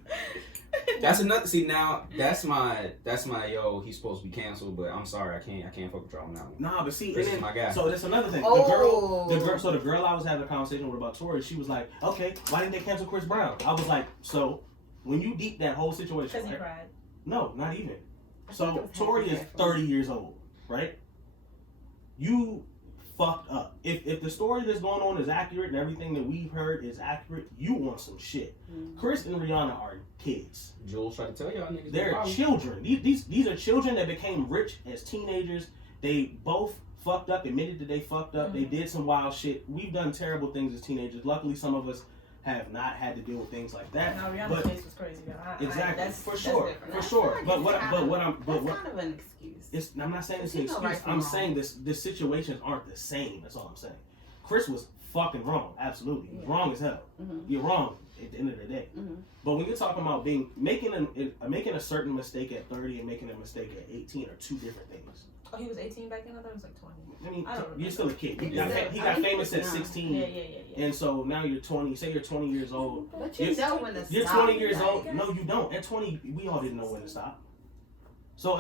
That's another. See now, that's my yo. He's supposed to be canceled, but I'm sorry, I can't fuck with y'all on that one. Nah, but see, Chris and is then, my guy. so that's another thing. Oh. So the girl I was having a conversation with about Tori, she was like, okay, why didn't they cancel Chris Brown? I was like, so when you deep that whole situation, Because he right? cried. No, not even. I think So it was Tori half is and half. 30 years old, right? You fucked up. If the story that's going on is accurate and everything that we've heard is accurate, you want some shit. Chris and Rihanna are kids. Jules tried to tell y'all niggas. They're children. These are children that became rich as teenagers. They both fucked up, admitted that they fucked up. They did some wild shit. We've done terrible things as teenagers. Luckily, some of us have not had to deal with things like that. No, Rihanna's But face was crazy, though. exactly, That's for sure. different. But what That's kind of an excuse. I'm not saying it's an You know excuse. right from I'm wrong. saying the situations aren't the same. That's all I'm saying. Chris was fucking wrong. Absolutely, Yeah. wrong as hell. You're wrong at the end of the day. But when you're talking about making a certain mistake at 30 and making a mistake at 18 are two different things. Oh, he was 18 back then? I thought he was like 20. I mean, I don't you're remember. still a kid. He Yeah. got famous at Yeah. 16, Yeah. and so now you're 20. Say you're 20 years old. But you know when to You're stop. 20 years like, old. No, you don't. At 20, we all didn't know when to stop. So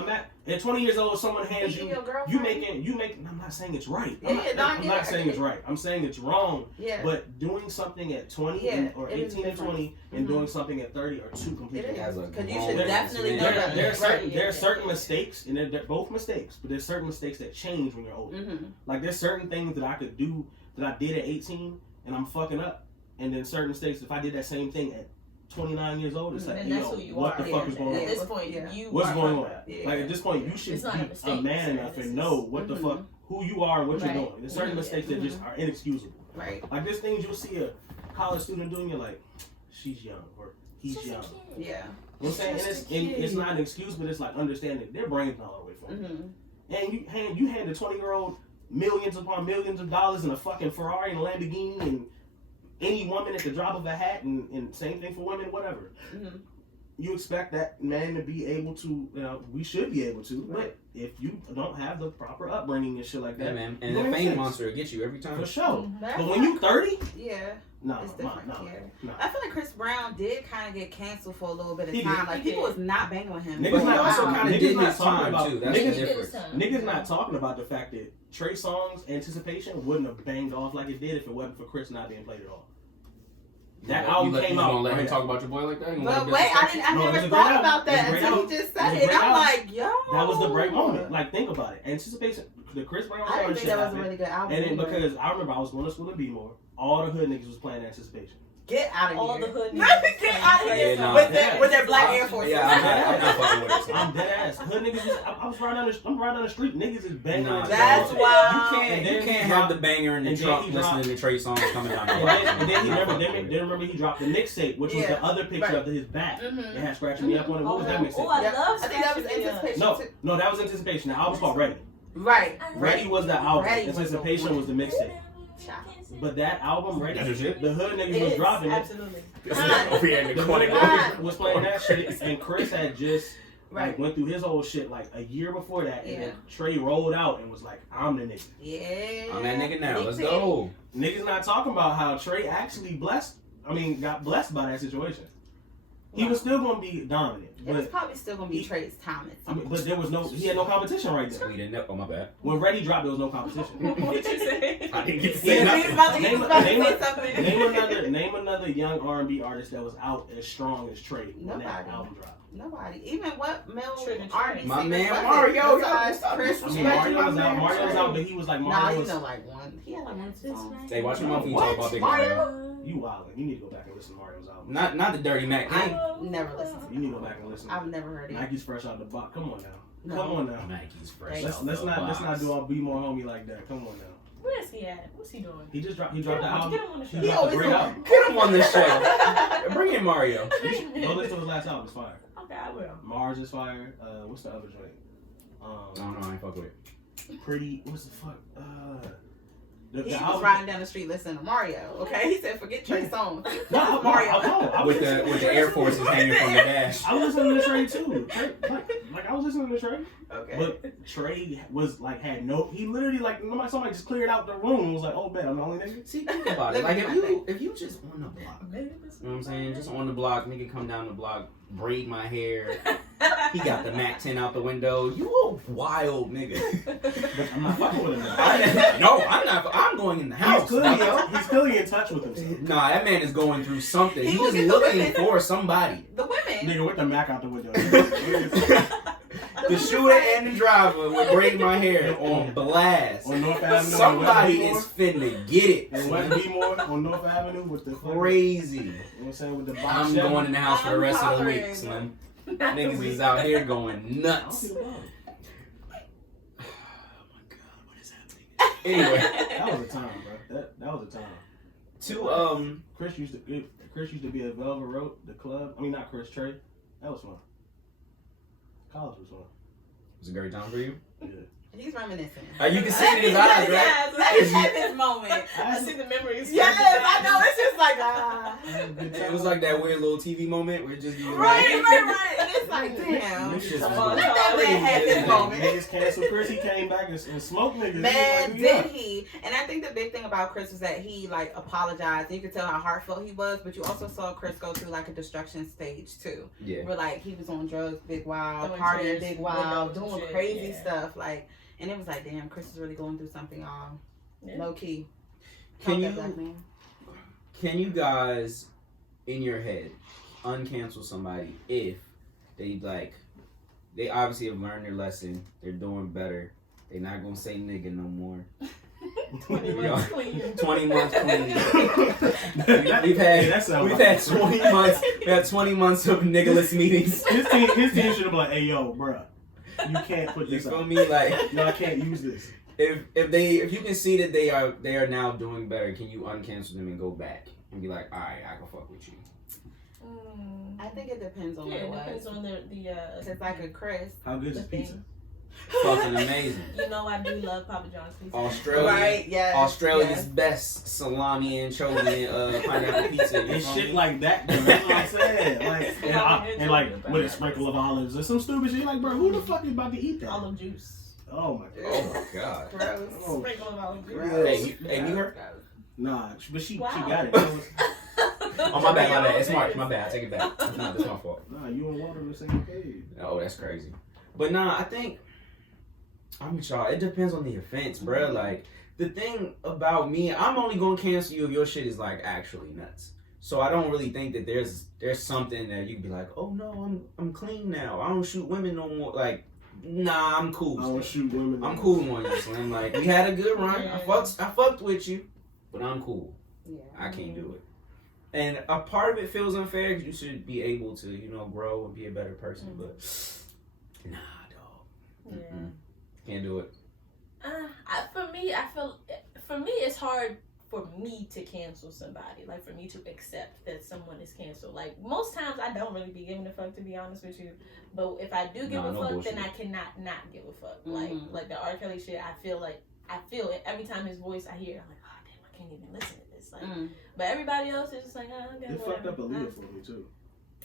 at 20 years old, someone hands beating you, your girlfriend? you make. I'm not saying it's right. Yeah, I'm not saying it's right. I'm saying it's wrong. Yeah. But doing something at 20 Yeah, or it is 18 and different. 20 and doing something at 30 are two completely It is. different. Because you There- should definitely know that. There are certain mistakes, and they're both mistakes, but there's certain mistakes that change when you're older. Like there's certain things that I could do that I did at 18 and I'm fucking up, and then certain mistakes if I did that same thing at 29 years old, it's like, And that's yo, who you what are. the fuck is going At on? this point, Yeah. you What's are going on? fucked up. Yeah. Like at this point, you should It's not a be a mistake, man sir. enough This and is- know what the fuck, who you are and what Right. you're doing. There's certain mistakes that just are inexcusable. Right. Like there's things you'll see a college student doing, you're like, she's young or he's Just a young. kid. Yeah. You know what I'm saying? And it's not an excuse, but it's like understanding their brain's not all the way formed. And you hand a 20-year-old millions upon millions of dollars in a fucking Ferrari and a Lamborghini and any woman at the drop of a hat, and same thing for women, whatever. You expect that man to be able to, we should be able to, but if you don't have the proper upbringing and shit like that, Yeah, man. And you the don't fame make sense. monster will get you every time. For sure. That's But when you not- 30, Yeah. no, It's no, different. no, Yeah. no. I feel like Chris Brown did kind of get canceled for a little bit of He time. did. Like He people did. was not banging with him. Niggas But not he also talking- kind of niggas did not his talking time about- too. That's He the did his difference. time. Niggas not talking about the fact that Trey Songz Anticipation wouldn't have banged off like it did if it wasn't for Chris not being played at all. That album came out. You gonna let him right talk about your boy like that? You gonna But let him wait, I disrespect No, it was never a thought great about album. It was that a great until he album. just It said was a it. great I'm album. like, yo. That was the break moment. Like, think about it. Anticipation, the Chris Brown I song didn't shit think that was a happened. really good album. And then either. because I remember I was going to school in B-more, all the hood niggas was playing Anticipation. Get out of All here. the hood Get niggas out of was here Yeah, nah. with their black I- Air Forces. Yeah, I'm not fucking with it. I'm dead ass. Hood niggas is, I was riding down the street, niggas is banging. Nah, That's You wild. And You then can't he have the dropped- banger in the and then truck he listening dropped- to Trey songs coming down the And road. then he I'm not remember, fucking with it. then remember he dropped the mixtape, which was Yeah. the other picture Right. of his back. Mhm. It had Scratching Me Up on it. What was that Oh, mixtape? I Yeah. love I think that was Scratching Me Up. Anticipation No, too. no, that was Anticipation. The album's called Ready. Right. Ready was the album. Ready was the Anticipation was the mixtape. But that album, Ready, That's it? the hood niggas It was is, dropping it. absolutely. Over here in the The corner. hood niggas was playing that shit, and Chris had just Right. went through his whole shit like a year before that, and Yeah. then Trey rolled out and was like, "I'm the nigga." Yeah. I'm that nigga now. Big Let's titty. go. Niggas not talking about how Trey actually got blessed by that situation. He was still gonna be dominant, It was but probably still gonna be Trey's time at some point. but there was he had no competition right there. We didn't know. Oh, my bad. When Ready dropped, there was no competition. What you say? I didn't get to Yeah, say he nothing. He was about to say something. name another young R&B artist that was out as strong as Trey when that Nobody. album dropped. Nobody. Even what male Trigger R&B My singers man was it? Mario, Besides yo, Chris I mean, Respect Mario my was out. man, Mario was Trey. out, but he was like Nah, Mario you was. know like one. He had like one song. Hey, watch your mouth when you What? talk about Big Mario? Mario. You wildin'. You need to go back and listen to Mario's album. Not the Dirty Mac. I never listened to You need to go back and listen. I've never heard it. Nike's fresh out the box. Come on now. No. Come on now. Nike's fresh. Let's- out Let's the not box. do all be more homie like that. Come on now. Where is he at? What's he doing? He dropped the Get him album. on the show. He dropped a great album. Get him on this show. Bring in Mario. Go listen to his last album. It's fire. Okay, I will. Mars is fire. What's the other joint? I don't know. I ain't fuck with it. Pretty. What's the fuck? The He was album. riding down the street listening to Mario. Okay, he said, "Forget Trey Songz." No, Mario. I was With listening the to Air Trey. Forces hanging from the dash. I was listening to Trey too. Trey, like I was listening to Trey, Okay. but Trey was like had no. He literally like somebody just cleared out the room and was like, "Oh man, I'm the only nigga." See, think about it. Like if you just on the block, you know what I'm saying? Just on the block, nigga come down the block, braid my hair. He got the Mac 10 out the window. You a wild nigga. But I'm not fucking with him now. No, I'm not. I'm going in the house. He's clearly in touch with himself. Nah, that man is going through something. He He's was just looking for somebody. The women. Nigga with the Mac out the window. The shooter and the driver would braid my hair on blast. On North Avenue. Somebody is finna get it. And West Beemore on North Avenue with the Crazy. You know what I'm saying? With the box. I'm going in the house for the rest of the week, hollering. Slim. Niggas is out here going I don't nuts. see the bug. Oh my god, what is happening? Anyway, That was a time, bro. That was a time. to Chris used to be at Velvet Road, the club. I mean, not Chris, Trey. That was fun. College was fun. was it a great time for you? Yeah. He's reminiscing. You can see it in his eyes, right? Yes, let him have this moment. I see the memories. Yes, I know. It's just like, ah. It was like that weird little TV moment where it just you Right. And it's like, damn. This shit's Let that man have this moment. Niggas canceled Chris. He came back and smoked niggas. Man, He was did like, he? And I think the big thing about Chris was that he like apologized. You could tell how heartfelt he was, but you also saw Chris go through like a destruction stage too. Yeah. Where like he was on drugs, big wild, Throwing partying, chairs, big wild, windows and doing shit, crazy yeah. stuff. Like, and it was like, damn, Chris is really going through something, y'all. Yeah. Low key. Can Help that you- black man. Can you guys, in your head, uncancel somebody if they obviously have learned their lesson, they're doing better, they're not gonna say nigga no more. 20 months clean. 20 months clean. That- We've that sounds had like- 20 months. We had 20 months of niggaless meetings. His team should have been like, hey yo, bruh, you can't put You this feel up. me? Like Y'all can't use this. if you can see that they are now doing better, can you uncancel them and go back and be like, all right, I can fuck with you. I think it depends on Yeah, it what it depends was. on the It's like a Chris. How good is the pizza? thing. Fucking amazing. You know I do love Papa John's pizza. Australia. Right, yes. Australia's yes. best salami, anchovy, pineapple pizza. And shit like that, though. That's what I'm saying. Like, and like with a sprinkle of olives or some stupid shit. Like, bro, who the fuck is about to eat that? Olive juice. Oh my god. Oh my god. Gross. Oh. Sprinkle of olive juice. Gross. Hey, you heard? Nah, but she Wow. got it. Oh my bad. It's March. My bad. I take it back. Nah, that's my fault. Nah, you and Walter on the same page. Oh, that's crazy. But nah, I think I'm with y'all. It depends on the offense, bruh. Like the thing about me, I'm only gonna cancel you if your shit is like actually nuts. So I don't really think that there's something that you can be like, oh no, I'm clean now. I don't shoot women no more. Like, nah, I'm cool. I don't still. shoot women. I'm cool on you, Slim. Like we had a good run. I fucked with you, but I'm cool. Yeah. I can't do it. And a part of it feels unfair because you should be able to, grow and be a better person. But nah, dog. Yeah. Can't do it. For me, it's hard for me to cancel somebody. Like for me to accept that someone is canceled. Like most times, I don't really be giving a fuck, to be honest with you. But if I do give a fuck, bullshit. then I cannot not give a fuck. Mhm. Like the R. Kelly shit. I feel it every time his voice I hear. I'm like, oh damn, I can't even listen to this. Like, but everybody else is just like, oh, okay, They fucked up whatever. Aaliyah for me too.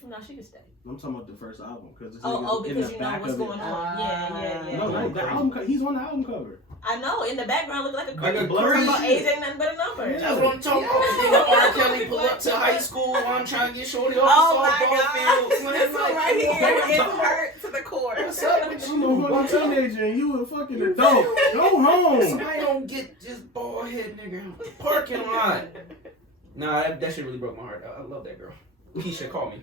No, she can stay. I'm talking about the first album because Because you know what's going on. Yeah. No, like the album. He's on the album cover. I know. In the background, look like a Like a creep. blurry But shit. age ain't nothing but a number. Yeah. That's what I'm talking about. Nigga, R. Kelly pull up to high school while I'm trying to get shorty off Oh the my softball god. field. This one right here is hurt to the core. What's up with I'm you? a teenager and you a fucking adult. Go home. Somebody don't get this bald head nigga in the parking lot. Nah, that shit really broke my heart. I love that girl. Keisha, call me.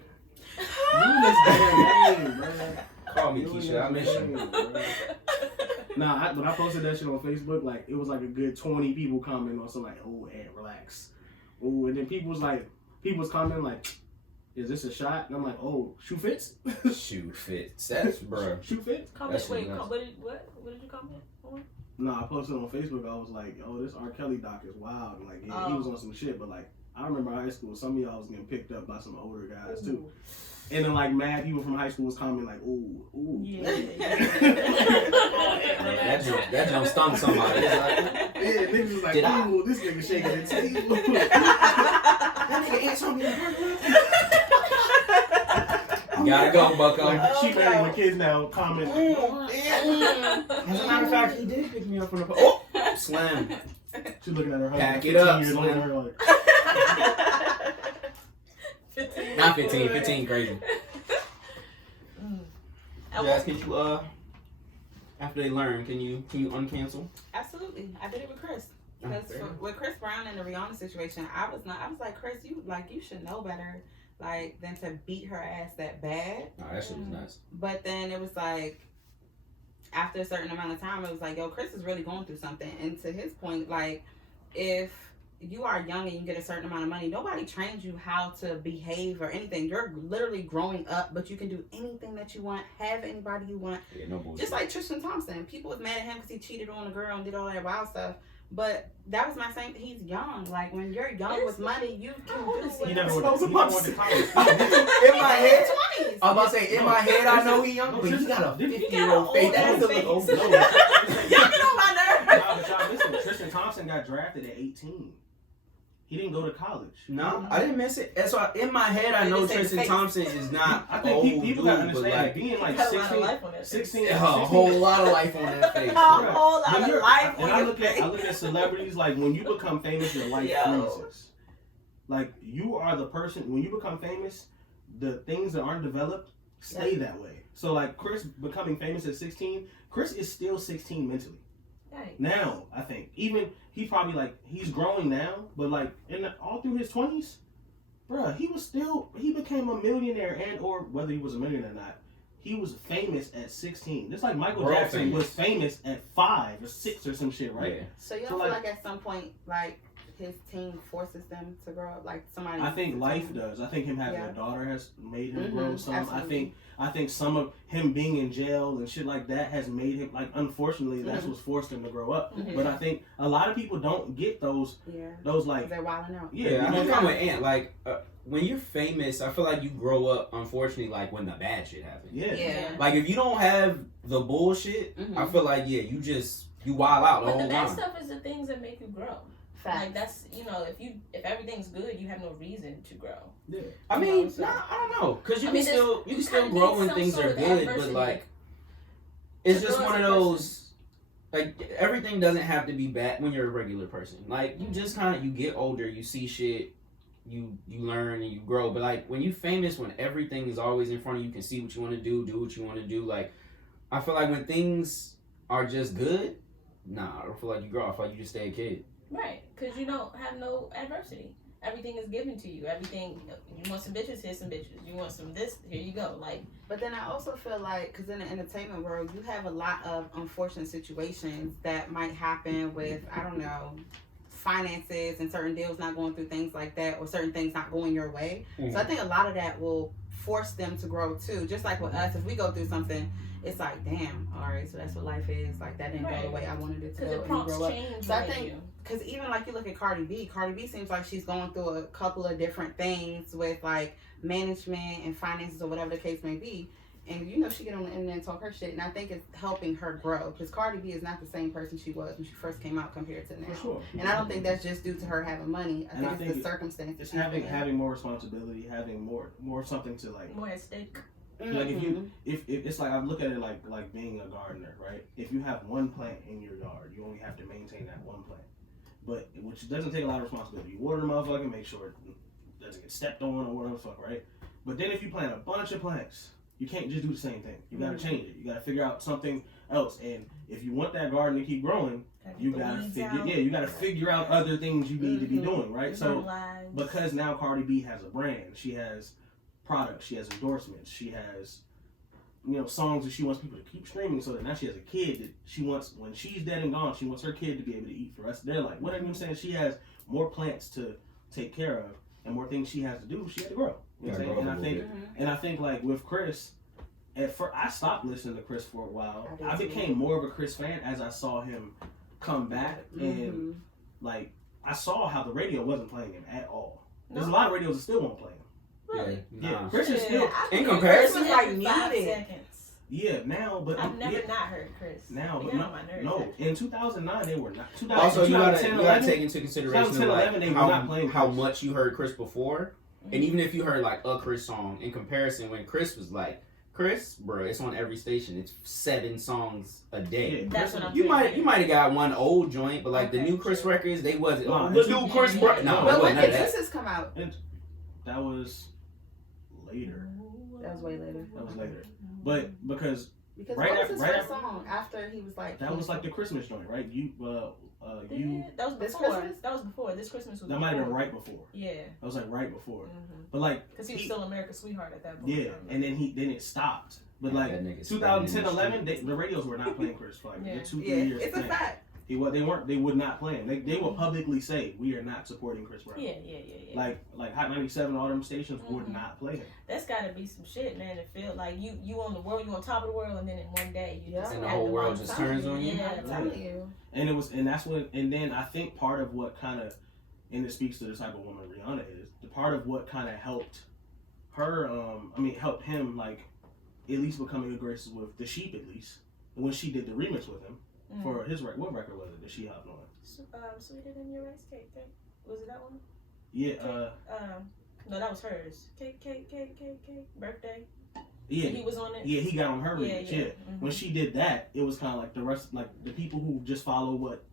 You this damn game, bro. Call me, Keisha. I miss you. Nah, when I posted that shit on Facebook, like it was like a good 20 people comment on something like, "Oh, Ed, relax." Oh, and then people was commenting like, "Is this a shot?" And I'm like, "Oh, shoe fits." Shoot fits. That's bruh. Shoe fits. Comment, That wait, shit nuts. what did you comment on? No, I posted on Facebook. I was like, "Oh, this R. Kelly doc is wild." And like, yeah, he Oh. was on some shit, but like, I remember high school. Some of y'all was getting picked up by some older guys too. And then like mad people from high school was commenting like, "Ooh." Yeah. That jump stung somebody. It's like, Yeah, niggas was like, Did I? "Ooh, this nigga shaking the table." that nigga answered me. You gotta go, Bucko. Like, she married with kids now. Comment. As a matter of fact, he did pick me up from the. Oh, slam. She looking at her husband. Pack it up, 15 years Slim. older, like, 15. Not 15. 15 crazy. Jazz, can you after they learn, can you uncancel? Absolutely, I did it with Chris. Because with Chris Brown and the Rihanna situation, I was like, Chris, you should know better, like, than to beat her ass that bad. Oh, that shit was nuts. But then it was like, after a certain amount of time, it was like, yo, Chris is really going through something. And to his point, like, if you are young and you get a certain amount of money, nobody trains you how to behave or anything. You're literally growing up, but you can do anything that you want, have anybody you want. Yeah, no bullshit. Just like Tristan Thompson. People was mad at him because he cheated on a girl and did all that wild stuff. But that was my same. He's young. Like, when you're young with money, you can do what He never supposed went to to college. In my head, 20s. I'm about to say, in my head, I know he young, but he got a 50-year-old face. That's a little old. Y'all get on my nerves. But y'all listen, Tristan Thompson got drafted at 18. He didn't go to college. No, I didn't miss it. That's why in my head I know Tristan Thompson is not I think old people dude, gotta but understand, like being like Had a lot of life on that 16, face. a whole lot of life on that face. A whole lot When of you're- life and on I your look face. at celebrities, like, when you become famous, your life freezes. Like, you are the person, when you become famous, the things that aren't developed stay that way. So, like, Chris becoming famous at 16, Chris is still 16 mentally. Right. Now, I think. Even, he probably, like, he's growing now, but, like, all through his 20s, bruh, he became a millionaire, and, or whether he was a millionaire or not, he was famous at 16. Just like Michael World Jackson famous. was famous at 5 or 6 or some shit, right? Yeah. So you don't So, feel like- like at some point, like, his team forces them to grow up? Like, somebody... I think life does. I think him having Yeah. a daughter has made him grow some. Absolutely. I think some of him being in jail and shit like that has made him, like, unfortunately, that's Mhm. what's forced him to grow up. Mhm. But I think a lot of people don't get those like, They're wilding out. Yeah, I because- think I'm with Ant. Like, when you're famous, I feel like you grow up, unfortunately, like, when the bad shit happens. yeah. Like, if you don't have the bullshit, Mhm. I feel like, you wild out the But the whole bad time. stuff is the things that make you grow. Facts. Like, that's, if everything's good, you have no reason to grow. I mean, I don't know. Because you can still grow when things are good, but, like, it's just one of those, like, everything doesn't have to be bad when you're a regular person. Like, you just kind of, you get older, you see shit, you learn and you grow. But, like, when you famous, when everything is always in front of you, you can see what you want to do what you want to do. Like, I feel like when things are just good, I don't feel like you grow. I feel like you just stay a kid. Right, because you don't have no adversity. Everything is given to you. Everything, you want some bitches, here's some bitches. You want some this, here you go. Like, but then I also feel like, because in the entertainment world, you have a lot of unfortunate situations that might happen with, I don't know, finances and certain deals not going through, things like that, or certain things not going your way. So I think a lot of that will force them to grow too. Just like with us, if we go through something, it's like, damn, all right, so that's what life is. Like, that didn't go the way I wanted it to go. because it prompts grow up. change. So I think, because even like you look at Cardi B seems like she's going through a couple of different things with like management and finances or whatever the case may be. And she get on the internet and talk her shit, and I think it's helping her grow, because Cardi B is not the same person she was when she first came out compared to now. For sure. And I don't think that's just due to her having money. I think it's the circumstances. It's having more responsibility, having more something to, like, more at stake. like, if it's like, I look at it like being a gardener, right? If you have one plant in your yard, you only have to maintain that one plant, but which doesn't take a lot of responsibility. You water the motherfucker, make sure it doesn't get stepped on or whatever the fuck, right? But then if you plant a bunch of plants, you can't just do the same thing. You gotta change it. You gotta figure out something else. And if you want that garden to keep growing, you gotta figure out other things you need to be doing, right? So because now Cardi B has a brand, she has products, she has endorsements, she has songs that she wants people to keep streaming, so that now she has a kid that she wants, when she's dead and gone, she wants her kid to be able to eat for the rest of their life. Whatever I'm saying, she has more plants to take care of and more things she has to do. She had to grow. You know what I'm saying? And I think like with Chris, at first I stopped listening to Chris for a while. I became more of a Chris fan as I saw him come back, and like I saw how the radio wasn't playing him at all. There's a lot of radios that still won't play him. Really? Yeah, Chris is still in comparison. Chris was like every 5 muted. seconds. Yeah, now, but I've never not heard Chris. now, He but got on my nerves, no. actually. In 2009, they were not. Also, you gotta 2011, take into consideration 2011, they were not like playing how Chris. much you heard Chris before, and even if you heard like a Chris song in comparison, when Chris was like, Chris, bro, it's on every station. It's 7 songs a day. Yeah, That's what I'm You saying. might have got one old joint, but like the Okay, new Chris sure. records, they wasn't. No, The new Chris, bro. No, no, But it when wasn't none did of that. Kisses come out? That was later. That was way later. That was later. But because Because Right what was after- his right first after- song after he was like? that was like the Christmas joint, right? You That was This before. Christmas? That was before. This Christmas was that might have been before. right before. Yeah. That was like right before. Mm-hmm. But like Because he was still America's sweetheart at that point. yeah, and then it stopped. But like That nigga's 2010, spinning 11, the radios were not playing Chris for like Yeah. 2-3 Yeah, years. it's a thing. fact. They would not play him. They would publicly say we are not supporting Chris Brown. Yeah. Like Hot 97, all them stations would Mhm. not play him. That's got to be some shit, man. To feel like you on the world, you on top of the world, and then in one day you just Yeah. And the at whole world wrong just time. turns on you? Yeah, I'm telling you. And then I think part of what kind of, and it speaks to the type of woman Rihanna is, the part of what kind of helped her, helped him like at least becoming aggressive with The Sheep at least, when she did the remix with him for his record. What record was it that she hopped on? Sweeter Than Your Rice Cake. Was it that one? Yeah, No, that was hers. Cake, birthday. yeah. He was on it. Yeah, he got on her Yeah, remix. yeah. Yeah. Mhm. When she did that, it was kind of like the rest, like the people who just follow what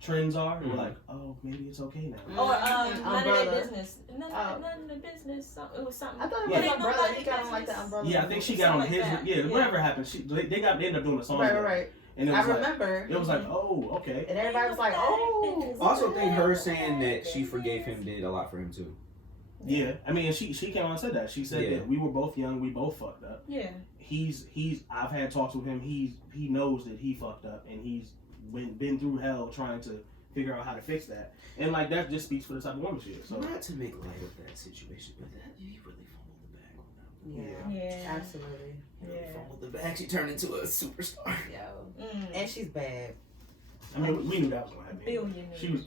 trends are, were like, oh, maybe it's okay now. Or none of Umbrella. their business. None Oh. of the business. It was something. I thought it Yeah. was Ain't umbrella. nobody He got on like the business. umbrella. Yeah, I think she got on Something his. like that. Yeah, Yeah. whatever happened, they ended up doing a song. Right, together. right. And it I was like, remember. it was like, oh, okay. And everybody was like, oh. I also think her saying that she forgave him did a lot for him too. Yeah, I mean, and she came on and said that. She said Yeah. that we were both young, we both fucked up. Yeah. I've had talks with him. He knows that he fucked up, and he's been through hell trying to figure out how to fix that. And like that just speaks for the type of woman she is. So Not to make light of that situation, but that he really fumbled the bag on that. Yeah. Yeah. Absolutely. He really Yeah. fumbled the bag. She turned into a superstar. Yo. Mm. And she's bad. I mean, we knew that was gonna happen. Billionaire. She was.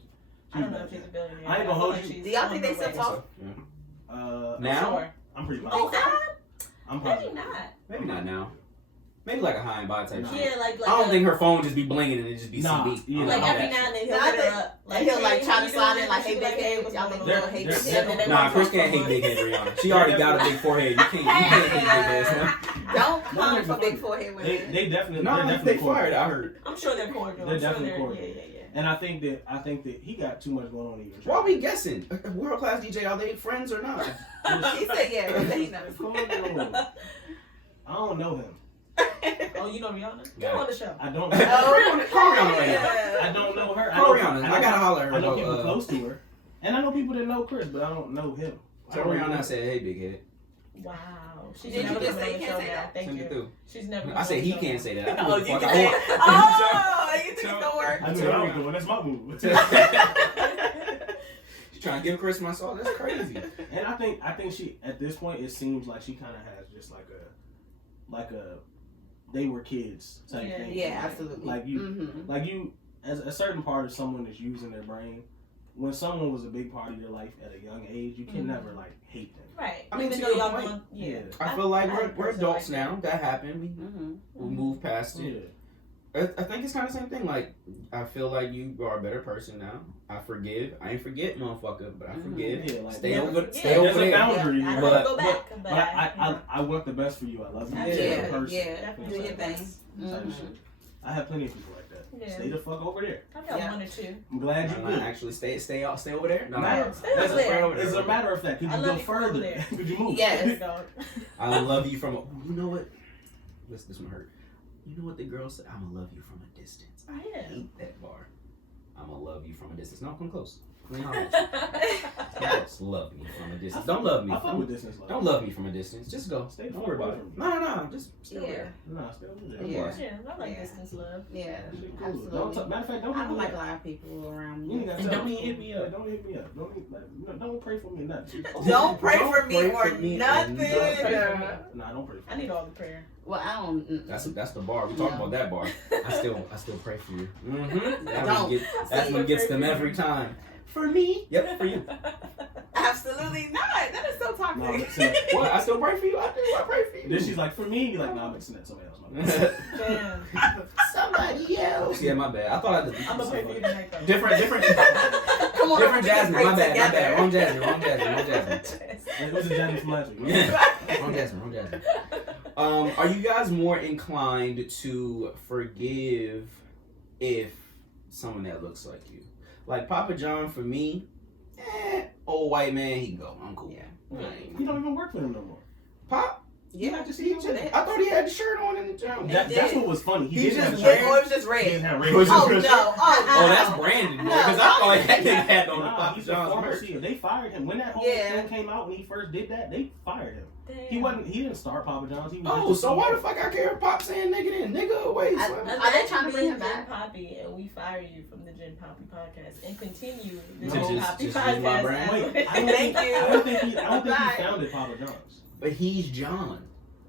I don't know if she's a billionaire. I ain't gonna hold you. Do y'all think they still talk? Now? Sure. I'm pretty Oh, positive. God? I'm Maybe positive. not. Maybe not now. Maybe like a high and by type Nah. shit. Yeah, like I don't think her phone just be blinging and it just be Nah, CD. yeah. like Nah, every that now and then he'll Nah, I hit her think- up. Like he'll like try how to you slide doing? in like, She hey, be big head. what's Y'all going think on? little hey, big There's- head. Nah, Chris can't hate big head Rihanna. She already got a big forehead. You can't hate big ass. Don't come Nah, for big forehead women. They definitely. No, they're they definitely fired. cordial. I heard. I'm sure they're cordial. They're I'm sure definitely cordial. Yeah. And I think that he got too much going on even. Why are we guessing? A world class DJ, are they friends or not? She said, yeah, he knows. I don't know him. Oh, you know Rihanna? Got Get it. on the show. I don't. Call Rihanna right now. I don't know her. Call Rihanna. I gotta holler at her. I know people about, close to her, and I know people that know Chris, but I don't know him. Tell Rihanna I said, hey, big head. Wow. She's Did never you just coming say on the you show can't say now. that? Thank Send it you. through. She's never. I said he coming on can't the say show that. I Oh, don't you give a can fuck. say I oh, you think it's gonna work? I knew I was doing. That's my move. She's trying to give Chris my song. That's crazy. And I think she at this point it seems like she kind of has just like a they were kids type Yeah. thing. Yeah, absolutely. Like you, Mm-hmm. like you, as a certain part of someone is using their brain. When someone was a big part of your life at a young age, you can never like hate them. Right. I mean, Even to though your y'all point, going, yeah. I feel like I had a we're person adults like now. That happened. Mm-hmm. We moved past it. Yeah. I think it's kind of the same thing. Like, I feel like you are a better person now. I forgive. I ain't forget, motherfucker, but I forgive. Yeah, like Stay Never over, forget. stay over There's a there. boundary. I don't But- want to go back, but I want the best for you. I love you Yeah. as a Yeah, person. yeah. Do your thing. Type Mhm. shit. I have plenty of people like that. Yeah. Stay the fuck over there. I've got Yeah. one or two. I'm glad you I'm not did. actually stay over there. No, Nah, Stay that's over there. over As a matter of fact, could I you love go you from over further? there. Could you move? Yes. I love you from a. You know what? This one hurt. You know what the girl said? I'ma love you from a distance. I Yeah. hate that bar. I'ma love you from a distance. No, come close. Come close. Love me from a distance. Don't love me. I fuck with distance love. Don't love me from a distance. Just go. Stay Don't far worry about away it. from me. No. Just stay over Yeah. there. Nah, stay over there. Yeah. Yeah, I like Yeah. distance love. Yeah, That shit cool. absolutely. Don't talk, matter of fact, don't I hit don't me like a up. lot of people around You ain't me. gotta And tell don't me. even hit me up. Don't hit me up. Don't pray for me or nothing. Don't pray for me pray or for me or nothing. nothing. Nah, don't pray for I me. need all the prayer. Well, I don't. That's the bar. We talking No. about that bar. I still pray for you. Mm-hmm. Don't. That's what gets them every time. For me. Yep, for you. Absolutely not. That is so Nah, toxic. I'm mixing up. What? I still pray for you. I pray for you. Then she's like, for me, you're like, nah, I'm mixing that somebody else. My bad. Damn. Somebody else. Yeah, my bad. I thought I did. I'm gonna pray for you tonight, though. Different. Come on, Different we can Jasmine. pray My bad. together. Wrong Jasmine. It was a Jasmine from last week. Wrong Jasmine. Are you guys more inclined to forgive if someone that looks like you? Like Papa John, for me, old white man, he can go. I'm cool. Yeah. He don't even work for him no more. Pop, You like to see him? I thought he had the shirt on in the gym. That's what was funny. He He's didn't just have a shirt. Or it was just red. He didn't have red. Oh, no. Oh, that's Brandon, boy. Because I thought that nigga had on the Nah, Papi he's a former John's merch. CEO. They fired him when that whole thing came out. When he first did that, they fired him. Damn. He didn't start Papa John's. He was Oh, just so a why CEO. the fuck I care if Pop saying nigga then? Nigga away. I- son. Are they trying to bring him Jen back? Papi, and we fire you from the Jen Papi podcast and continue the No, Jen just Papi use my podcast. brand. Wait, I don't Thank think, you. I don't think he Bye. founded Papa John's. But he's John.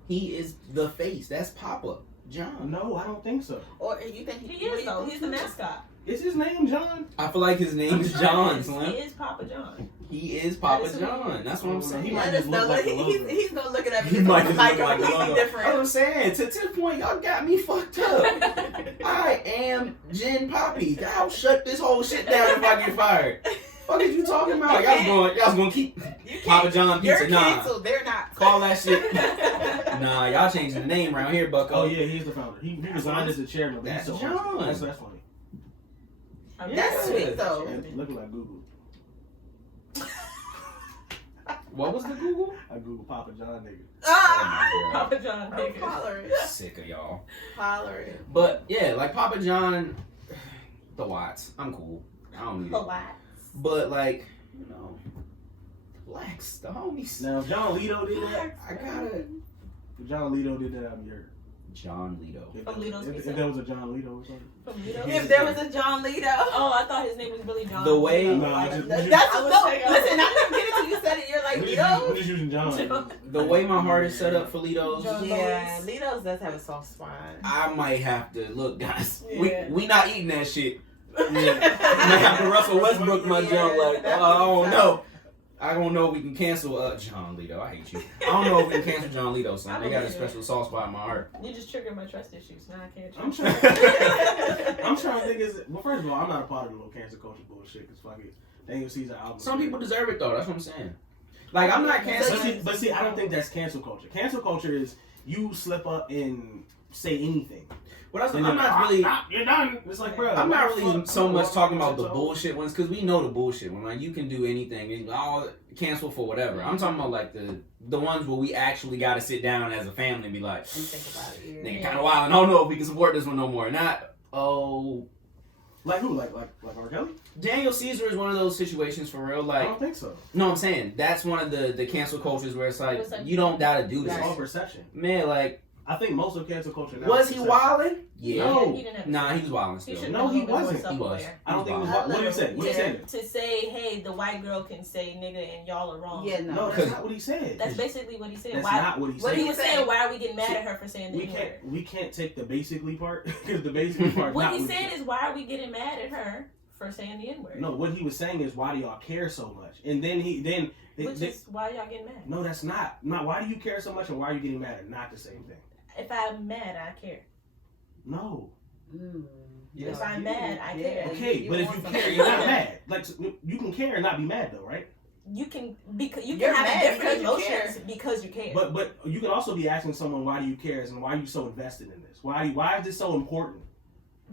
He is the face. That's Papa John. No, I don't think so. Or you think He is though. He's the mascot. Is his name John? I feel like his name is John, Slim. He is Papa John. He is Papa That is who he John. is. That's what I'm He saying. might Let just us know. look like the logo. He's gonna look it up. He He's might gonna just like look like the completely logo. different. That's what I'm saying. To the point, y'all got me fucked up. I am Jen Papi. I'll shut this whole shit down if I get fired. What are you talking about? Y'all gonna keep You can't- Papa John You're Pizza? Nah. canceled. They're not. Call that shit. Nah, y'all changing the name around here, Bucko. Oh yeah, he's the founder. He resigned as the chairman. But That's he's still John. That's funny. That's sweet though. Yeah, looking like Google. What was the Google? I Google Papa John nigga. Ah! Oh my God. Papa John. I'm nigga. hollering. Sick of y'all. Hollering. But yeah, like Papa John, the Watts. I'm cool. I don't need it. What? But like, you know, Lex, the homies. Now if John Lito did that, I got it. if John Lito did that, I'd be hurt. John Lito. If, From Lito's if Pizza? there was a John Lito or something. From Lito? If there was a John Lito. Oh, I thought his name was really John. The way- Lito. No, I just- That's I was no. thinking- Listen, I didn't get it till you said it. You're like We're Lito. just using John. The way my heart is set up for Litos, John- Yeah, Litos does have a soft spot. I might have to look, guys. Yeah. We not eating that shit. Yeah. I might have to Russell Westbrook my Yeah, jump like, that I don't makes know. I don't know if we can cancel John Lito. I hate you. I don't know if we can cancel John Lito, son. They got a special soft spot in my heart. You just triggered my trust issues. Now I can't. I'm trust trying. I'm trying to think. Well, first of all, I'm not a part of the little cancel culture bullshit. Cause fuck it, Daniel Caesar album. Some people deserve it though. That's what I'm saying. Like I'm not canceling. But see, I don't think that's cancel culture. Cancel culture is you slip up and say anything. But I'm And not then, really. You're done. It's like, bro. I'm not what the really fuck? so much talking about the So- bullshit ones because we know the bullshit one. Like you can do anything, and all cancel for whatever. I'm talking about like the ones where we actually got to sit down as a family and be like, And think about it. nigga, Yeah. kind of wild. I don't know if we can support this one no more. Not Like who? Like R. Kelly? Daniel Caesar is one of those situations for real. I Like don't think so. no, I'm saying that's one of the cancel cultures where it's like It's like- you don't gotta do this. It's all perception. Man, like I think most of cancel culture now. was is he perception. wildin'? Yeah. No. He didn't have Nah, he was wildin' He still. should No, have he been more wasn't. He self-aware. was. I don't think it was. A What did he say? little, What did he yeah. say? To say, hey, the white girl can say nigga and y'all are wrong. Yeah, No, no. that's not what he said. That's basically what he said. That's Why? not what he What said. He was saying, why are we getting mad at her for saying the We N-word? can't take the basically part because the basically part. What not he what said is, why are we getting mad at her for saying the N-word? No, what he was saying is, why do y'all care so much? And then Which is why y'all getting mad. no, that's not. Why do you care so much, and why are you getting mad? Are not the same thing. If I'm mad, I care. No. If I'm mad, I care. Yeah. Okay, but if want you some- care, you're not mad. Like you can care and not be mad though, right? You can because you You're can have mad different because you emotions because you care. But you can also be asking someone, why do you care, and why are you so invested in this? Why is this so important?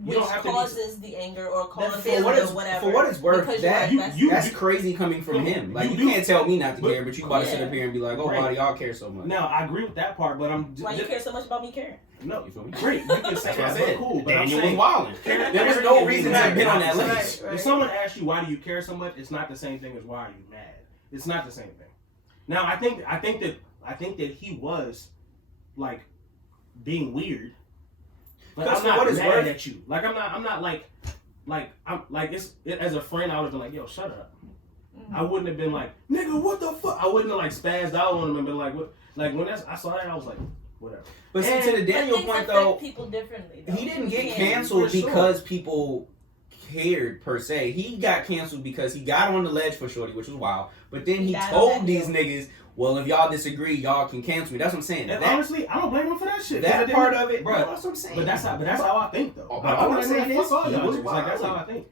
which don't have to be- causes the anger or causes feeling For what, the it's, whatever. for what it's worth, Because that you're invested. that's crazy coming from him. Like You you do. can't tell me not to But- care, but you about to sit Yeah. up here and be like, oh, Right. why do y'all care so much? Now I agree with that part, but I'm Why you care so much about me caring? no. You feel me? Great, you can say That's what I that, said. but cool. But I'm Daniel was saying, wildin'. There was no reason to have been on that Right, list. right. if someone asks you why do you care so much, it's not the same thing as why are you mad. It's not the same thing. Now I think that he was like being weird, but Because I'm for not what it's mad worth- at you. Like I'm not like I'm like as a friend I would have been like, yo, shut up. Mm-hmm. I wouldn't have been like, nigga, what the fuck? I wouldn't have like spazzed out on him and been like, what? Like when I saw that, I was like, whatever. But see, And- to the Daniel But things point affect though, people differently. Though. he didn't get Yeah. canceled For sure. because people cared per se. He got canceled because he got on the ledge for Shorty, which was wild. But then he He died on told that these hill. niggas, well, if y'all disagree, y'all can cancel me. That's what I'm saying. And That, honestly, I don't blame him for that shit. that Because part at of the it, end bro, bro. that's what I'm saying. But that's how I think though. But I all I'm don't saying fuck is, all he y'all was niggas. Like that's wild. how I think.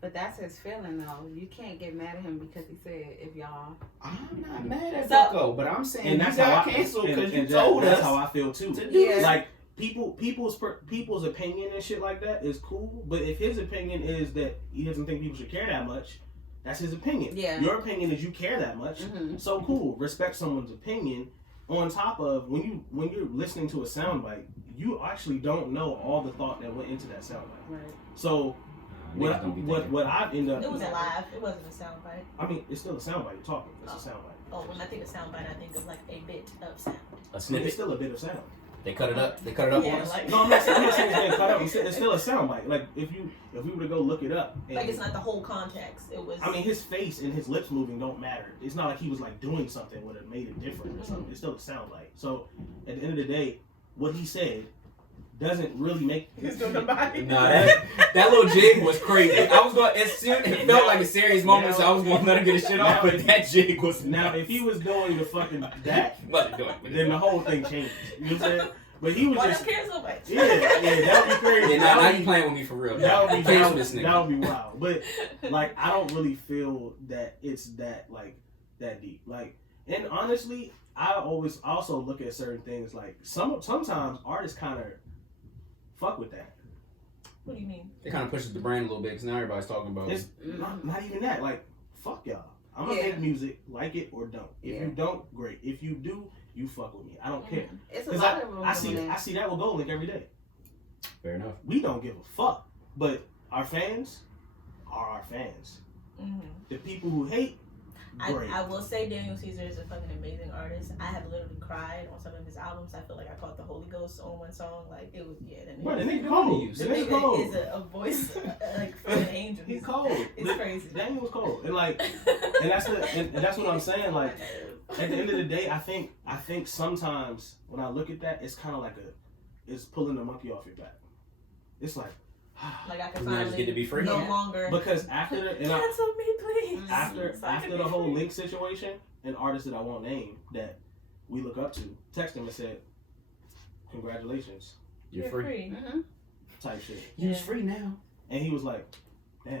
But that's his feeling though. You can't get mad at him because he said if y'all. I'm not mad at So- Yoko, but I'm saying And that's you how got I canceled and- because you and told that's us how I feel too. to do Yeah. this. Like people's opinion and shit like that is cool, but if his opinion is that he doesn't think people should care that much, that's his opinion. Yeah. Your opinion is you care that much, Mhm. so cool. Respect someone's opinion, on top of when you're listening to a soundbite, you actually don't know all the thought that went into that soundbite. Right. So what I end up It was live. It wasn't a soundbite. I mean, it's still a soundbite. You're talking. It's a soundbite. Oh, when I think of soundbite, I think of like a bit of sound. A It's snippet. still a bit of sound. They cut it up. They cut it up Yeah, on us. like, No, I'm not saying it's getting cut up. It's still a soundbite. Like if we were to go look it up, and, like it's not the whole context. It was. I mean, his face and his lips moving don't matter. It's not like he was like doing something would have made it different or something. It's still a soundbite. So at the end of the day, what he said doesn't really make. He's doing the body. Nah, that little jig was crazy. I was going. It felt like a serious moment, so I was going to let him get his shit off. But that jig was Now, if he was doing the fucking that, then the whole thing changes. You know what I'm saying? But he was why just. don't care so much? Yeah, that would be crazy. Yeah, now you playing with me for real. That would be Please with this nigga. that would be wild. But like, I don't really feel that it's that like that deep. Like, and honestly, I always also look at certain things like sometimes artists kind of fuck with that. What do you mean? It kind of pushes the brand a little bit because now everybody's talking about It's not even that. Like, fuck y'all. I'm gonna make music, like it or don't. If you don't, great. If you do, you fuck with me. I don't care. It's a Because lot of room. I see that with Gold Link every day. Fair enough. We don't give a fuck. But our fans are our fans. Mm-hmm. The people who hate, great. I will say Daniel Caesar is a fucking amazing artist. I have literally cried on some of his albums. I feel like I caught the Holy Ghost on one song. Like it was Bro, the nigga cold. cold. The The nigga nigga cold. is a voice like from an angel. He's cold. It's crazy. Daniel was cold. And like and that's what I'm saying. Like at the end of the day, I think sometimes when I look at that, it's kinda like it's pulling the monkey off your back. It's like like I can Now finally just get to be free. no longer because after cancel me, please. after the whole Link situation, an artist that I won't name that we look up to texted him and said, "Congratulations," You're free. Mm-hmm. type shit. You're free now. And he was like, "Damn."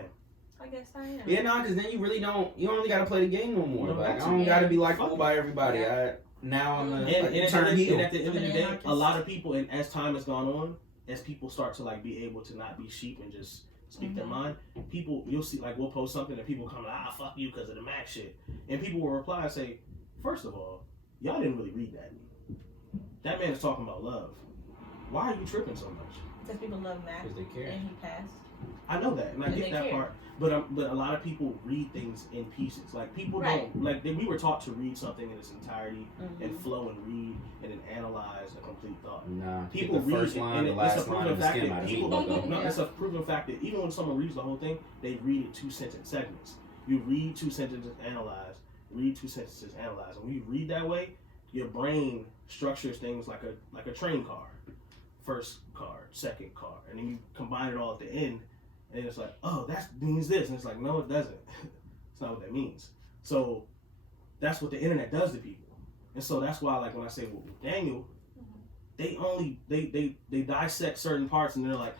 I guess I am. Yeah, no, because then you really don't got to play the game no more. You don't Like, have I to. don't got to be Fuck likable it. by everybody. Yeah. Now I'm And a turn heel. and at the end of the day, anarchist. a lot of people, and as time has gone on, as people start to like be able to not be sheep and just speak their mind, you'll see like we'll post something and people come like, fuck you because of the Mac shit, and people will reply and say, first of all, y'all didn't really read that. That man is talking about love. Why are you tripping so much? Because people love Mac Because they care. and he passed. I know that, and I And get they that care. part. But a lot of people read things in pieces. Like people Right. don't like we were taught to read something in its entirety Mm-hmm. and flow and read and then analyze a complete thought. Nah, People get the first read it, line, and the it's last a line proven of the fact skim that out of people meat logo. no, it's a proven fact that even when someone reads the whole thing, they read it 2 sentence segments. You read 2 sentences, analyze. Read 2 sentences, analyze. And when you read that way, your brain structures things like a train car. First card, second card, and then you combine it all at the end, and it's like, oh, that means this, and it's like, no, it doesn't. It's not what that means. So that's what the internet does to people, and so that's why, like when I say with Daniel, they dissect certain parts, and they're like,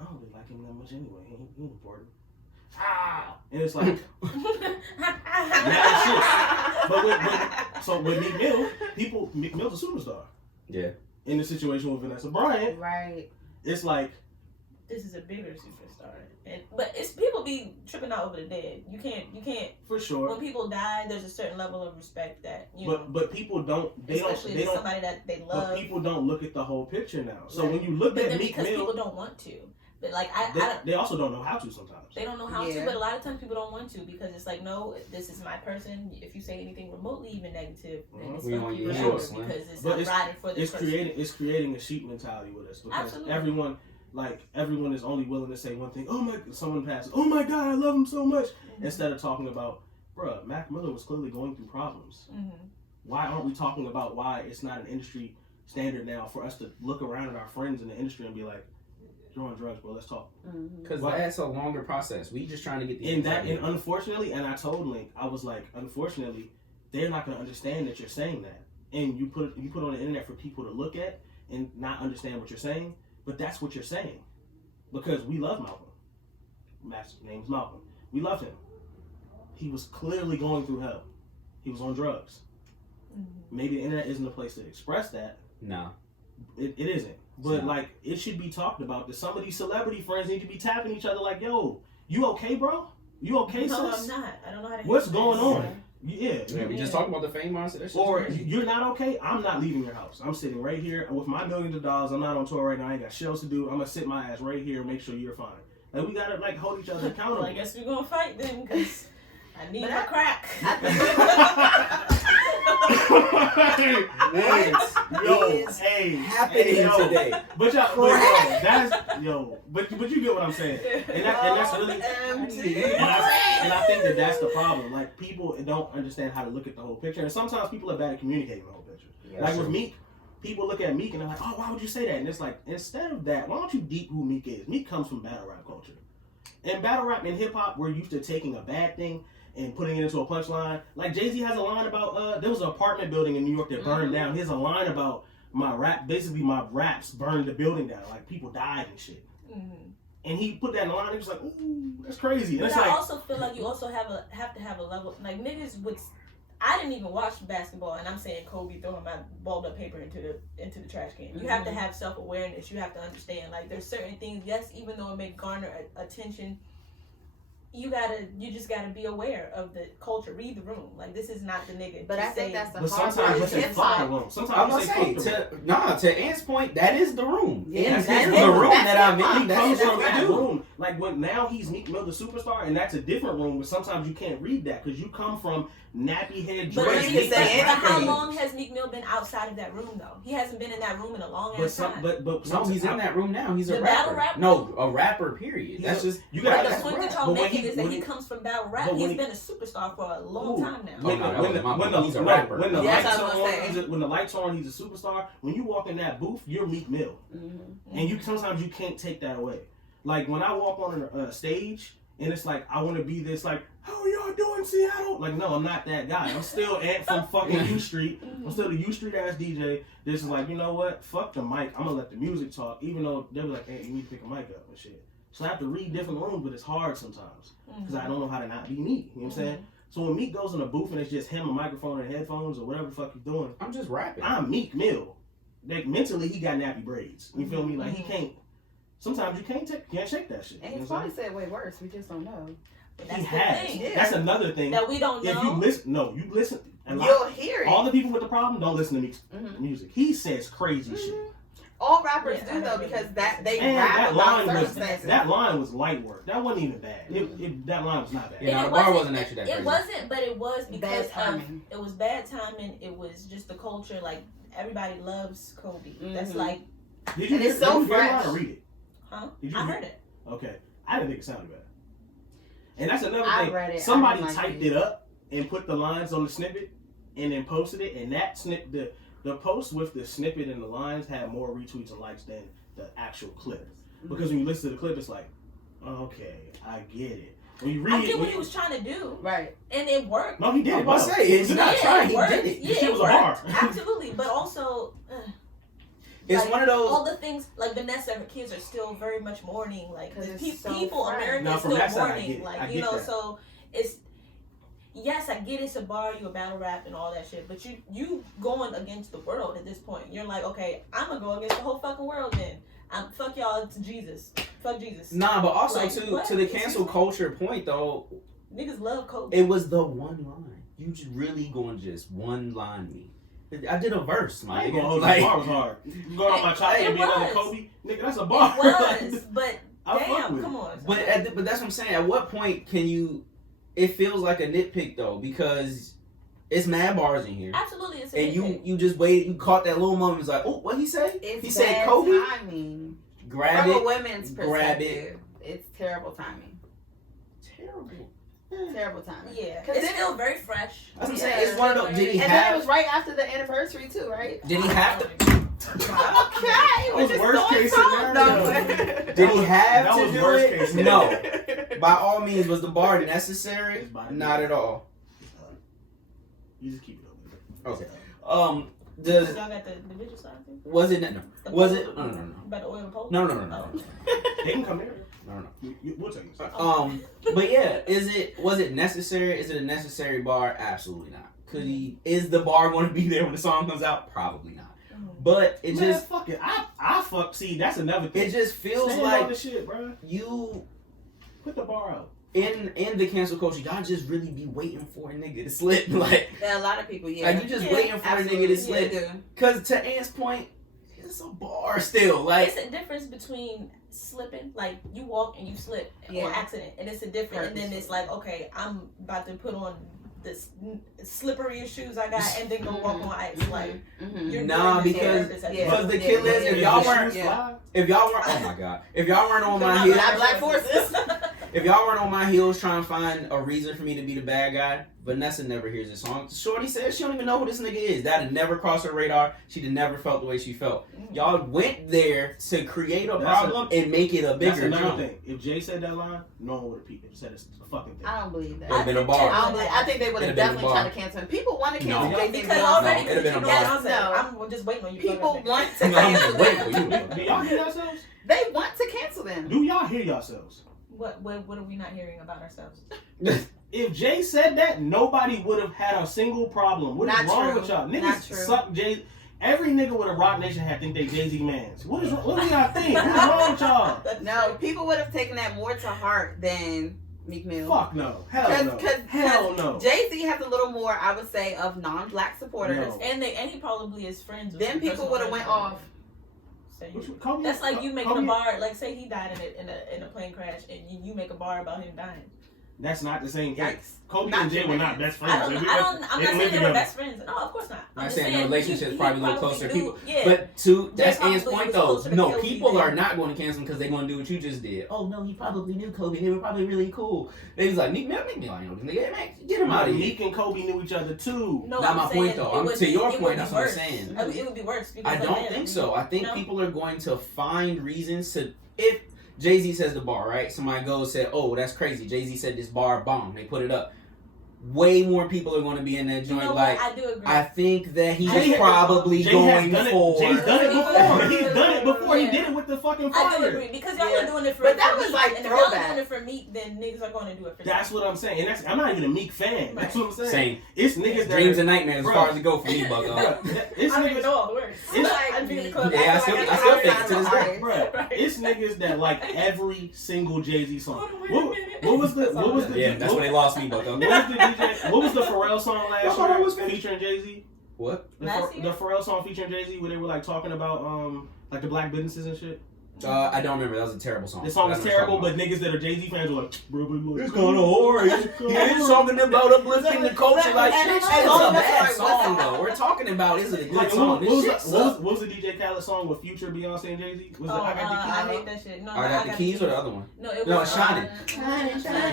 I don't really like him that much anyway. He ain't important. And it's like, but with Meek Mill, Meek Mill's a superstar. Yeah. In the situation with Vanessa Bryant, Right. it's like This is a bigger superstar, but it's people be tripping out over the dead. You can't. for sure. When people die, there's a certain level of respect that you know. But people don't. Especially if They it's don't. somebody that they love. But people don't look at the whole picture now. So Right. when you look But at then Meek because Mill, people don't want to. But like they also don't know how to sometimes. they don't know how Yeah. to. But a lot of times people don't want to because it's like, no, this is my person. If you say anything remotely even negative, then it's We fuck want you you forever sure, man. because it's But not riding for this It's person. creating a sheep mentality with us because Absolutely. everyone is only willing to say one thing. Oh my, someone passes. Oh my God, I love him so much. Mhm. Instead of talking about, bruh, Mac Miller was clearly going through problems. Mhm. Why aren't we talking about why it's not an industry standard now for us to look around at our friends in the industry and be like, you're on drugs, bro, let's talk. Because Why? that's a longer process. We just trying to get these. And unfortunately, and I told Link, I was like, unfortunately, they're not going to understand that you're saying that. And you put on the internet for people to look at and not understand what you're saying, but that's what you're saying. Because we love Malcolm. Master's name's Malcolm. We love him. He was clearly going through hell. He was on drugs. Mhm. Maybe the internet isn't a place to express that. No. It isn't. But No. like, it should be talked about. That some of these celebrity friends need to be tapping each other like, yo, you okay, bro? You okay, No, sis? I'm not. I don't know how to. What's handle going this. on? Yeah, we just talked about the fame mindset. That shit's Or crazy. you're not okay. I'm not leaving your house. I'm sitting right here with my millions of dollars. I'm not on tour right now. I ain't got shit else to do. I'm gonna sit my ass right here and make sure you're fine. Like we gotta like hold each other accountable. Well, I guess we're gonna fight then, because I need my crack. Yo, is hey, happening today? But you get what I'm saying, and that's really, and I think that's the problem. Like people don't understand how to look at the whole picture, and sometimes people are bad at communicating the whole picture. Like with Meek, people look at Meek and they're like, oh, why would you say that? And it's like, instead of that, why don't you deep who Meek is? Meek comes from battle rap culture, and battle rap and hip hop, we're used to taking a bad thing and putting it into a punchline. Like Jay-Z has a line about there was an apartment building in New York that burned down. He has a line about my raps burned the building down. Like people died and shit. And he put that in the line. He was like, ooh, that's crazy. And But it's I like, also feel like you also have to have a level. Like niggas would. I didn't even watch basketball, and I'm saying Kobe throwing my balled up paper into the trash can. You have to have self awareness. You have to understand. Like there's certain things. Yes, even though it may garner attention. You just gotta be aware of the culture. Read the room. Like this is not the nigga. But I think that's the but hard sometimes you part. say Hip fuck the hop. room. I'm Sometimes gonna you say say fuck the room. to Ant's point, that is the room. Yeah, This that's is it. the room That's that I'm hip hop. in. He comes That's from what I that do. room. Like when now he's Meek Mill the superstar, and that's a different room. But sometimes you can't read that because you come from nappy head But dreads. you can say how anything. long has Meek Mill been outside of that room though? He hasn't been in that room in a long But ass time. No, he's in that room now. He's a The rapper. battle rap No, room? a rapper. Period. That's just you But got the that's point that rap. y'all But when making is that when he comes from battle rap. but when He's he- been a superstar for a long time now. Oh, no, that wasn't my point. He's a rapper. When the Yes, lights I was are gonna on, say. when the lights are on, he's a superstar. When you walk in that booth, you're Meek Mill, and you sometimes you can't take that away. Like when I walk on a stage and it's like I want to be this like, how are y'all doing, Seattle? Like no, I'm not that guy. I'm still Ant from fucking U Street. I'm still the U Street ass DJ. This is like, you know what? Fuck the mic. I'm gonna let the music talk, even though they were like, hey, you need to pick a mic up and shit. So I have to read different rooms, but it's hard sometimes because I don't know how to not be me. You know what I'm saying? So when Meek goes in a booth and it's just him, a microphone and headphones or whatever the fuck he's doing, I'm just rapping. I'm Meek Mill. Like mentally, he got nappy braids. You feel me? Like he can't. Sometimes you can't shake that shit. And You he's know what I'm probably said way worse. We just don't know. But saying? that's He the has. thing. Yeah. That's another thing. That we don't know. If you listen, you listen. And You'll hear it. all the people with the problem don't listen to Meek's music. He says crazy shit. All rappers Yeah, do I though know. because they And rap that about line was circumstances. that line was light work. That wasn't even bad. That line was not bad. Yeah, And the it bar wasn't- wasn't actually that crazy. It wasn't, but it was because Bad timing. it was bad timing. It was just the culture. Like everybody loves Kobe. That's like, Did you And hear, it's so did you hear fresh. it or read it? huh? Did you I hear heard it. Okay. I didn't think it sounded bad. And that's another I thing. read it. I Somebody didn't like typed it. it up and put the lines on the snippet and then posted it, and that the post with the snippet and the lines had more retweets and likes than the actual clip. Because when you listen to the clip, it's like, okay, I get it. When you read I it, get what he was trying to do, Right. and it worked. no, he did. I it was well. about to say, it's He not did. trying. He worked. did it. Yeah, The shit it was a worked. bar. Absolutely, but also. It's Like, one of those. all the things like Vanessa and her kids are still very much mourning. Like 'Cause the it's so people, fresh. America Now, is from still that side, I mourning. get it. Like I you get know, that. so it's yes, I get it's a bar, you a battle rap and all that shit. But you going against the world at this point. You're like, okay, I'm gonna go against the whole fucking world then. Fuck y'all, it's Jesus. Fuck Jesus. Nah, but also Like, to what? the cancel Excuse me? culture point though, Niggas love Kobe. it was the one line. You just really going to just one line me. I did a verse, I man. ain't gonna hold you. The bar was hard. You going on my child It and be another was. Kobe? Nigga, that's a bar. It was, but I fuck damn, with come it. on. But but that's what I'm saying. At what point can you? It feels like a nitpick though because it's mad bars in here, absolutely, it's a and nitpick. you just wait. You caught that little moment. It's like, oh, what he say? It's He said bad Kobe. timing. Grab From a it. women's grab perspective, it's terrible timing. Terrible. Terrible timing. Yeah, 'Cause it's then still very fresh. That's what I'm Yeah. saying. It's one of those. Did he And then it have? was right after the anniversary too, right? Did he have to? Okay, That was worst case scenario. Did he have That to was do worst it? case scenario. No. By all means, was the bar necessary? It's by- Not at all. You just keep it over. Okay. Y'all got the visual side thing? Was it no? Was it no? About the oil and pole? No. They can come here. No. We'll take you. But yeah, was it necessary? Is it a necessary bar? Absolutely not. Is the bar going to be there when the song comes out? Probably not. But it Man, just fuck it. I fuck. See, that's another thing. it just feels Stand on like the shit, bro. you Put the bar out. in the cancel culture, y'all just really be waiting for a nigga to slip. Like, Yeah, a lot of people, yeah. like you just waiting for a nigga to slip. Yeah, Cause to Ant's point, it's a bar still. Like, it's a difference between slipping, like you walk and you slip on accident, and it's a different. And then it's like, okay, I'm about to put on this slipperiest shoes I got, and then go walk on ice. Like, you're nah, because the kill is if y'all weren't, oh my god, if y'all weren't on my heels, Black Forces. if y'all weren't on my heels trying to find a reason for me to be the bad guy, Vanessa never hears this song. Shorty says she don't even know who this nigga is. That had never crossed her radar. She'd have never felt the way she felt. Y'all went there to create a problem and make it a bigger That's another jump. thing. If Jay said that line, no one would repeat it. Said it's a fucking thing. I don't believe that. Would have been a bar. I think they would have It'd have been a definitely bar. tried to cancel him. People want to cancel No. Jay-Z. because already, No, it'd have been a I'm just waiting on you. People want to No, I'm cancel just waiting them. for you. Do y'all hear yourselves? They want to cancel them. Do y'all hear yourselves? What are we not hearing about ourselves? If Jay said that, nobody would have had a single problem. What is Not wrong true. with y'all? Not Niggas true. suck Jay. Every nigga with a Rock Nation hat think they Jay-Z mans. What do y'all think? What's wrong with y'all? No, people would have taken that more to heart than Meek Mill. Fuck no. Hell no. Hell no. Jay-Z has a little more, I would say, of non-black supporters. No. And he probably is friends with Then some people personal would have went friends. off. So that's like you making a bar, like say he died in a plane crash, and you make a bar about him dying. That's not the same thing. Yikes. Kobe Not and Jay were not best friends. I'm not saying they were best friends. No, of course not. I'm just saying the relationship's he probably a little closer. knew- People, yeah. but to that's Jay Ann's probably point was though. closer to No, Kobe people than- are not going to cancel him because they're going to do what you just did. Oh no, he probably knew Kobe. They were probably really cool. They was like, Meek Mill, I know this nigga. Man, get him out of here. Meek and Kobe knew each other too. No, Not I'm my saying point though. it would To your it point, would that's be what I'm worse. saying. I mean, it would be worse. Because I don't think so. I think No. people are going to find reasons to if Jay-Z says the bar, right? Somebody goes said, "Oh, that's crazy." Jay-Z said this bar bomb. They put it up. Way more people are going to be in that You joint. know Like, what? I do agree. I think that he's Jay has- probably Jay going has done for. Jay's done it before. He's done it before. He Yeah. did it with the fucking I do fire. agree because y'all Yeah. are doing it for. But that for was Meek, like and if y'all are throwback. doing it for Meek, then niggas are going to do it for. That's what I'm saying. And that's, I'm not even a Meek fan. That's what I'm saying. Same. It's niggas that Dreams are, and nightmares as Bro. far as it go for me, Bucko. it's I don't even niggas. know all the words. It's like, I'd be in the club. Yeah, I still think it to this day. Bruh, it's niggas that like every single Jay-Z song. Hold on, wait a What minute. was the Yeah, that's when they lost me, Bucko. what was the Pharrell song I last thought it year was featuring Jay-Z? What? Last year? The Pharrell song featuring Jay-Z where they were like talking about like the black businesses and shit. I don't remember. That was a terrible song. The song I is don't know what terrible, you're but niggas that are Jay-Z fans are like, bro, It's kinda hard. He is talking about uplifting the culture like shit. It's a bad song though. We're talking about is it a good Like, song? what This was shit the- sucks. what was the DJ Khaled song with Future, Beyonce, and Jay-Z? Was it Oh, I Got the Keys? I hate that shit. No, I got the keys or the other one? No, it No, was it's Shining.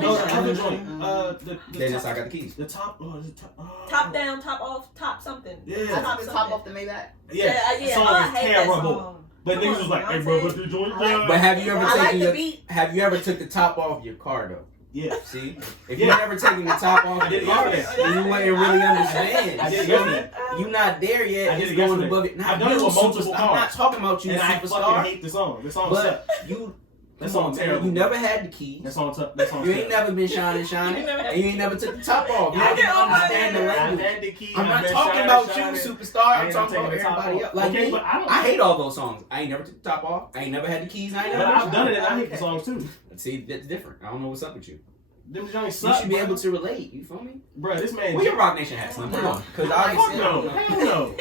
No, the other joint. The They just top, I got the keys. the top. Oh, is it top? top down, top off, top something. Yeah. Top Top something. off the Maybach. Yeah, the song I is hate that terrible. song. But Come niggas on, was like, hey, Beyonce. bro, but the joint. But have you ever I like taken the your beat. have you ever took the top off your car though? Yeah. See, if Yeah. you never taken the top off I did your it car, yesterday. then you wouldn't really understand. I did it You feel me? yesterday. You not there yet. I did It's it going yesterday. above it. Not I've done it you, with multiple superstar. cars. I'm not talking about you, And I superstar. fucking hate the song. The song But sucks. you, That come song on, man. terrible. You never had the keys. That song sucks. That song You ain't sucks. never been shining, You never had and you ain't never took the top off. You I don't get on my understand the nerves. I've language. had the keys. I'm I've not been talking shining, about shining. you, superstar. I'm ain't talking never about taken the top everybody off. else. Like Okay, me, but I don't- I hate all those songs. I ain't never took the top off. I ain't never had the keys. And I ain't But never. I've done it and I hate the songs too. See, that's different. I don't know what's up with you. Them joints You suck. should be bro. able to relate. You feel me? Bro, this man. Where your Rock Nation hat, son? Come on, because Fuck obviously, no. Hell no.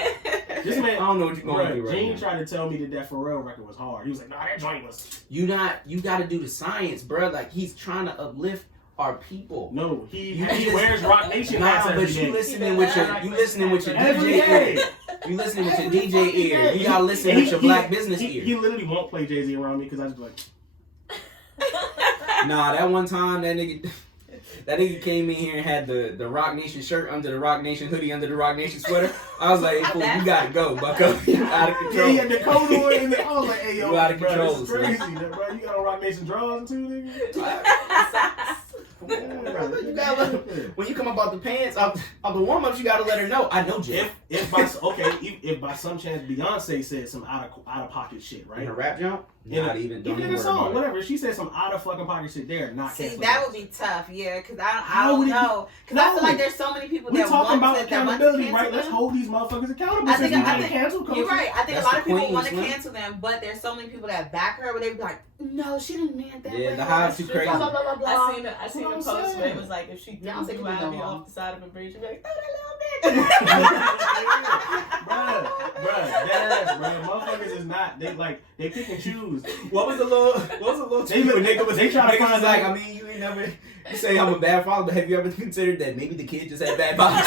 This I man. don't know what you're going to do Bro, right Gene now. tried to tell me that Pharrell record was hard. He was like, nah, that joint was. You got to do the science, bro. Like he's trying to uplift our people. No, he You just- wears Rock Nation hats Nah, every but you day. listening with your Every DJ day. ear. You listening with your Every DJ fucking ear. day. You gotta listen with your black business ear. He literally won't play Jay-Z around me because I just be like, Nah, that one time that nigga came in here and had the Rock Nation shirt under the Rock Nation hoodie under the Rock Nation sweater. I was like, hey, fool, you gotta go, Bucko. You out of yeah, control. he had the coat on and I was like, hey, yo, You out of bro, control, this is crazy. Bro, you got on Rock Nation drawers too, nigga? Come on, brother. You gotta when you come up out the pants, out the warm ups, you gotta let her know. I know Jay. If by some chance Beyonce said some out of pocket shit, right? In a rap jump? Not even. Don't even in even the song, worry whatever. If she said some out of fucking pocket shit, they're not. See, that would be tough, yeah, because I How don't would it know. Because I feel like there's so many people We that talking want about to, that want to accountability, cancel right? Let's them. hold these motherfuckers accountable. I think cancel culture. You're right. I think That's a lot of the people queen, want to man. cancel them, but there's so many people that back her, but they be like, no, she didn't mean that. Yeah, way. the hive's too crazy. Blah, blah, blah, blah, blah. I seen What a I'm post saying. where it was like, if she threw Y'all think Blue we know Ivy wrong. off the side of a bridge, she'd be like, throw that little bitch. Bruh, deadass, motherfuckers is not. They pick and choose. What was the little They try to niggas find was like, I mean, you ain't never, you say I'm a bad father, but have you ever considered that maybe the kid just had bad fathers?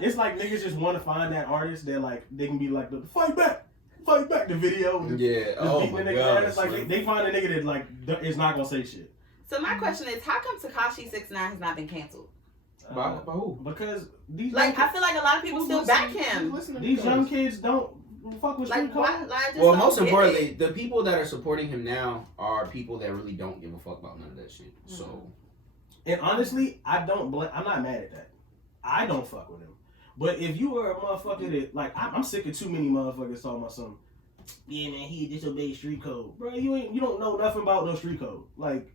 It's like niggas just want to find that artist that like they can be like the fight back the video. And Yeah. just Oh beating my the nigga god. ass. Like they find a nigga that like is not gonna say shit. So my question is, how come Tekashi 6ix9ine has not been canceled? By who? Because these Like, I feel like a lot of people still back him. these young kids don't fuck with street Like, code. why? Like, I just Well, don't most get importantly, it. the people that are supporting him now are people that really don't give a fuck about none of that shit. So, And honestly, I'm not mad at that. I don't fuck with him. But if you are a motherfucker that like, I'm sick of too many motherfuckers talking about some. Yeah, man, he disobeyed street code, bro. You don't know nothing about no street code. Like,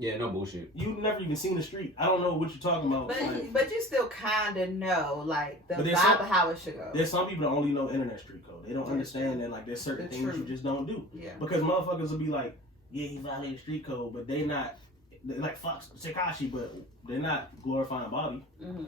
yeah, no bullshit. you've never even seen the street. I don't know what you're talking about. But you still kind of know, like, the But there's vibe some- of how it should go. There's some people that only know internet street code. They don't Yeah, understand that like there's certain It's things true. you just don't do. Yeah. Because motherfuckers will be like, yeah, he violated street code, but they like fuck Tekashi, but they're not glorifying Bobby. Mm-hmm.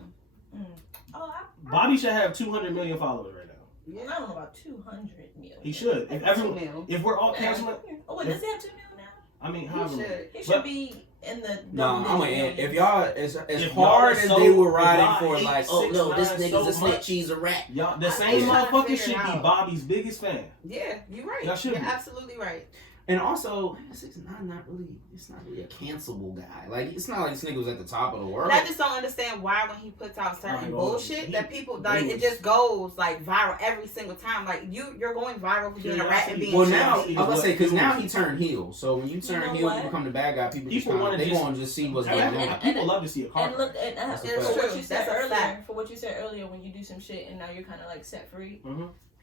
Oh, Bobby should have 200 million followers right now. I don't know about 200 million. He should. If everyone, if we're all canceling, Oh, wait, does he have 2 million now? I mean, He however, should. He should be in the. No, I'm millions. if y'all as If hard y'all as so- they were if riding y'all for hate like, oh no, this 6ix9ine nigga's so a snitch, much, he's a rat. y'all, the I'm same just trying to motherfucker figure should it be out. Bobby's biggest fan. Yeah, you're right. Y'all should You're be. absolutely right. And also, 6ix9ine it's not really a cancelable guy. Like, it's not like this nigga was at the top of the world. But I just don't understand why when he puts out certain Right, bullshit that people like it just goes like viral every single time. Like you're going viral for being a rat and being Well, shady. now, I was gonna say, because now he turned heel. So when you You turn know heel, what? you become the bad guy. People just People kinda, wanna they just- gonna just see what's And- going on. and- people love to see a car. And look, and That's a for fact. what you said That's a earlier, fact. for what you said earlier, when you do some shit and now you're kind of like set free,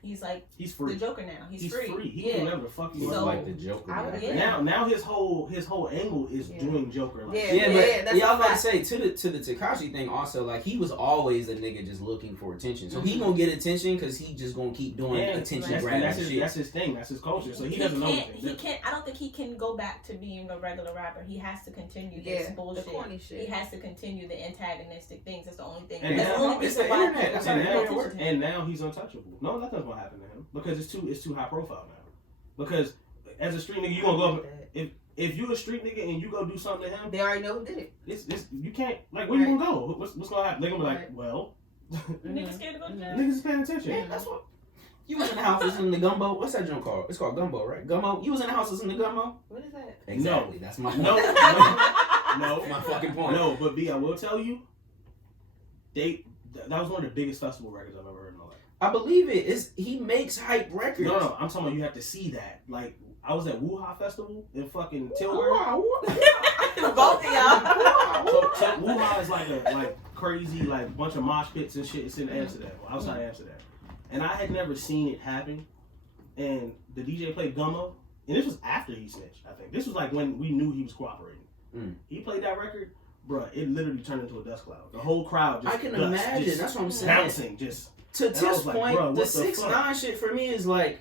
he's like He's the free. Joker now. He's free. free. He can whatever the fuck he He's So- wants. like the Joker. I would- guy. Yeah. Now his whole angle is Yeah. doing Joker. Like, Yeah. Yeah, but that's y'all a about to fact. say to the Tekashi thing also, like he was always a nigga just looking for attention. So he Mhm. gonna get attention because he just gonna keep doing Yeah, attention that's, grabbing that's his shit. that's his thing. That's his culture. So he He doesn't know can't. anything. He can't. I don't think he can go back to being a regular rapper. He has to continue this Yeah, the bullshit. corny shit. He has to continue the antagonistic things. That's the only thing. And That's now- the only it's reason the why internet. people That's pay how the internet attention works. to him. And now he's untouchable. No, nothing's gonna happen to him because it's too high profile now. Because as a street nigga, you gonna go if you a street nigga and you go do something to him, They already know who did it. it's you can't like where you gonna go? What's gonna happen? They gonna be like, Right. well, Niggas scared to go to jail. niggas is paying attention. Yeah, that's what. You was in the houses in the gumbo. What's that joint called? It's called gumbo, right? Gumbo. You was in the houses in the gumbo. What is that? Exactly. That's my point. No, That's my fucking point. no. But B, I will tell you, that was one of the biggest festival records I've ever heard in my life. I believe it. He makes hype records. No, I'm talking about you have to see that. Like I was at Wuha Festival in fucking Tilbury. Both of y'all. So Wuha is like crazy, like bunch of mosh pits and shit. It's in Amsterdam, outside Amsterdam. And I had never seen it happen. And the DJ played Gummo. And this was after he snitched, I think. This was like when we knew he was cooperating. He played that record, bruh, it literally turned into a dust cloud. The whole crowd just I can imagine. That's what I'm saying. bouncing, just. To And I was Tiff's like, point, bro, the what the 6ix9ine shit for me is like,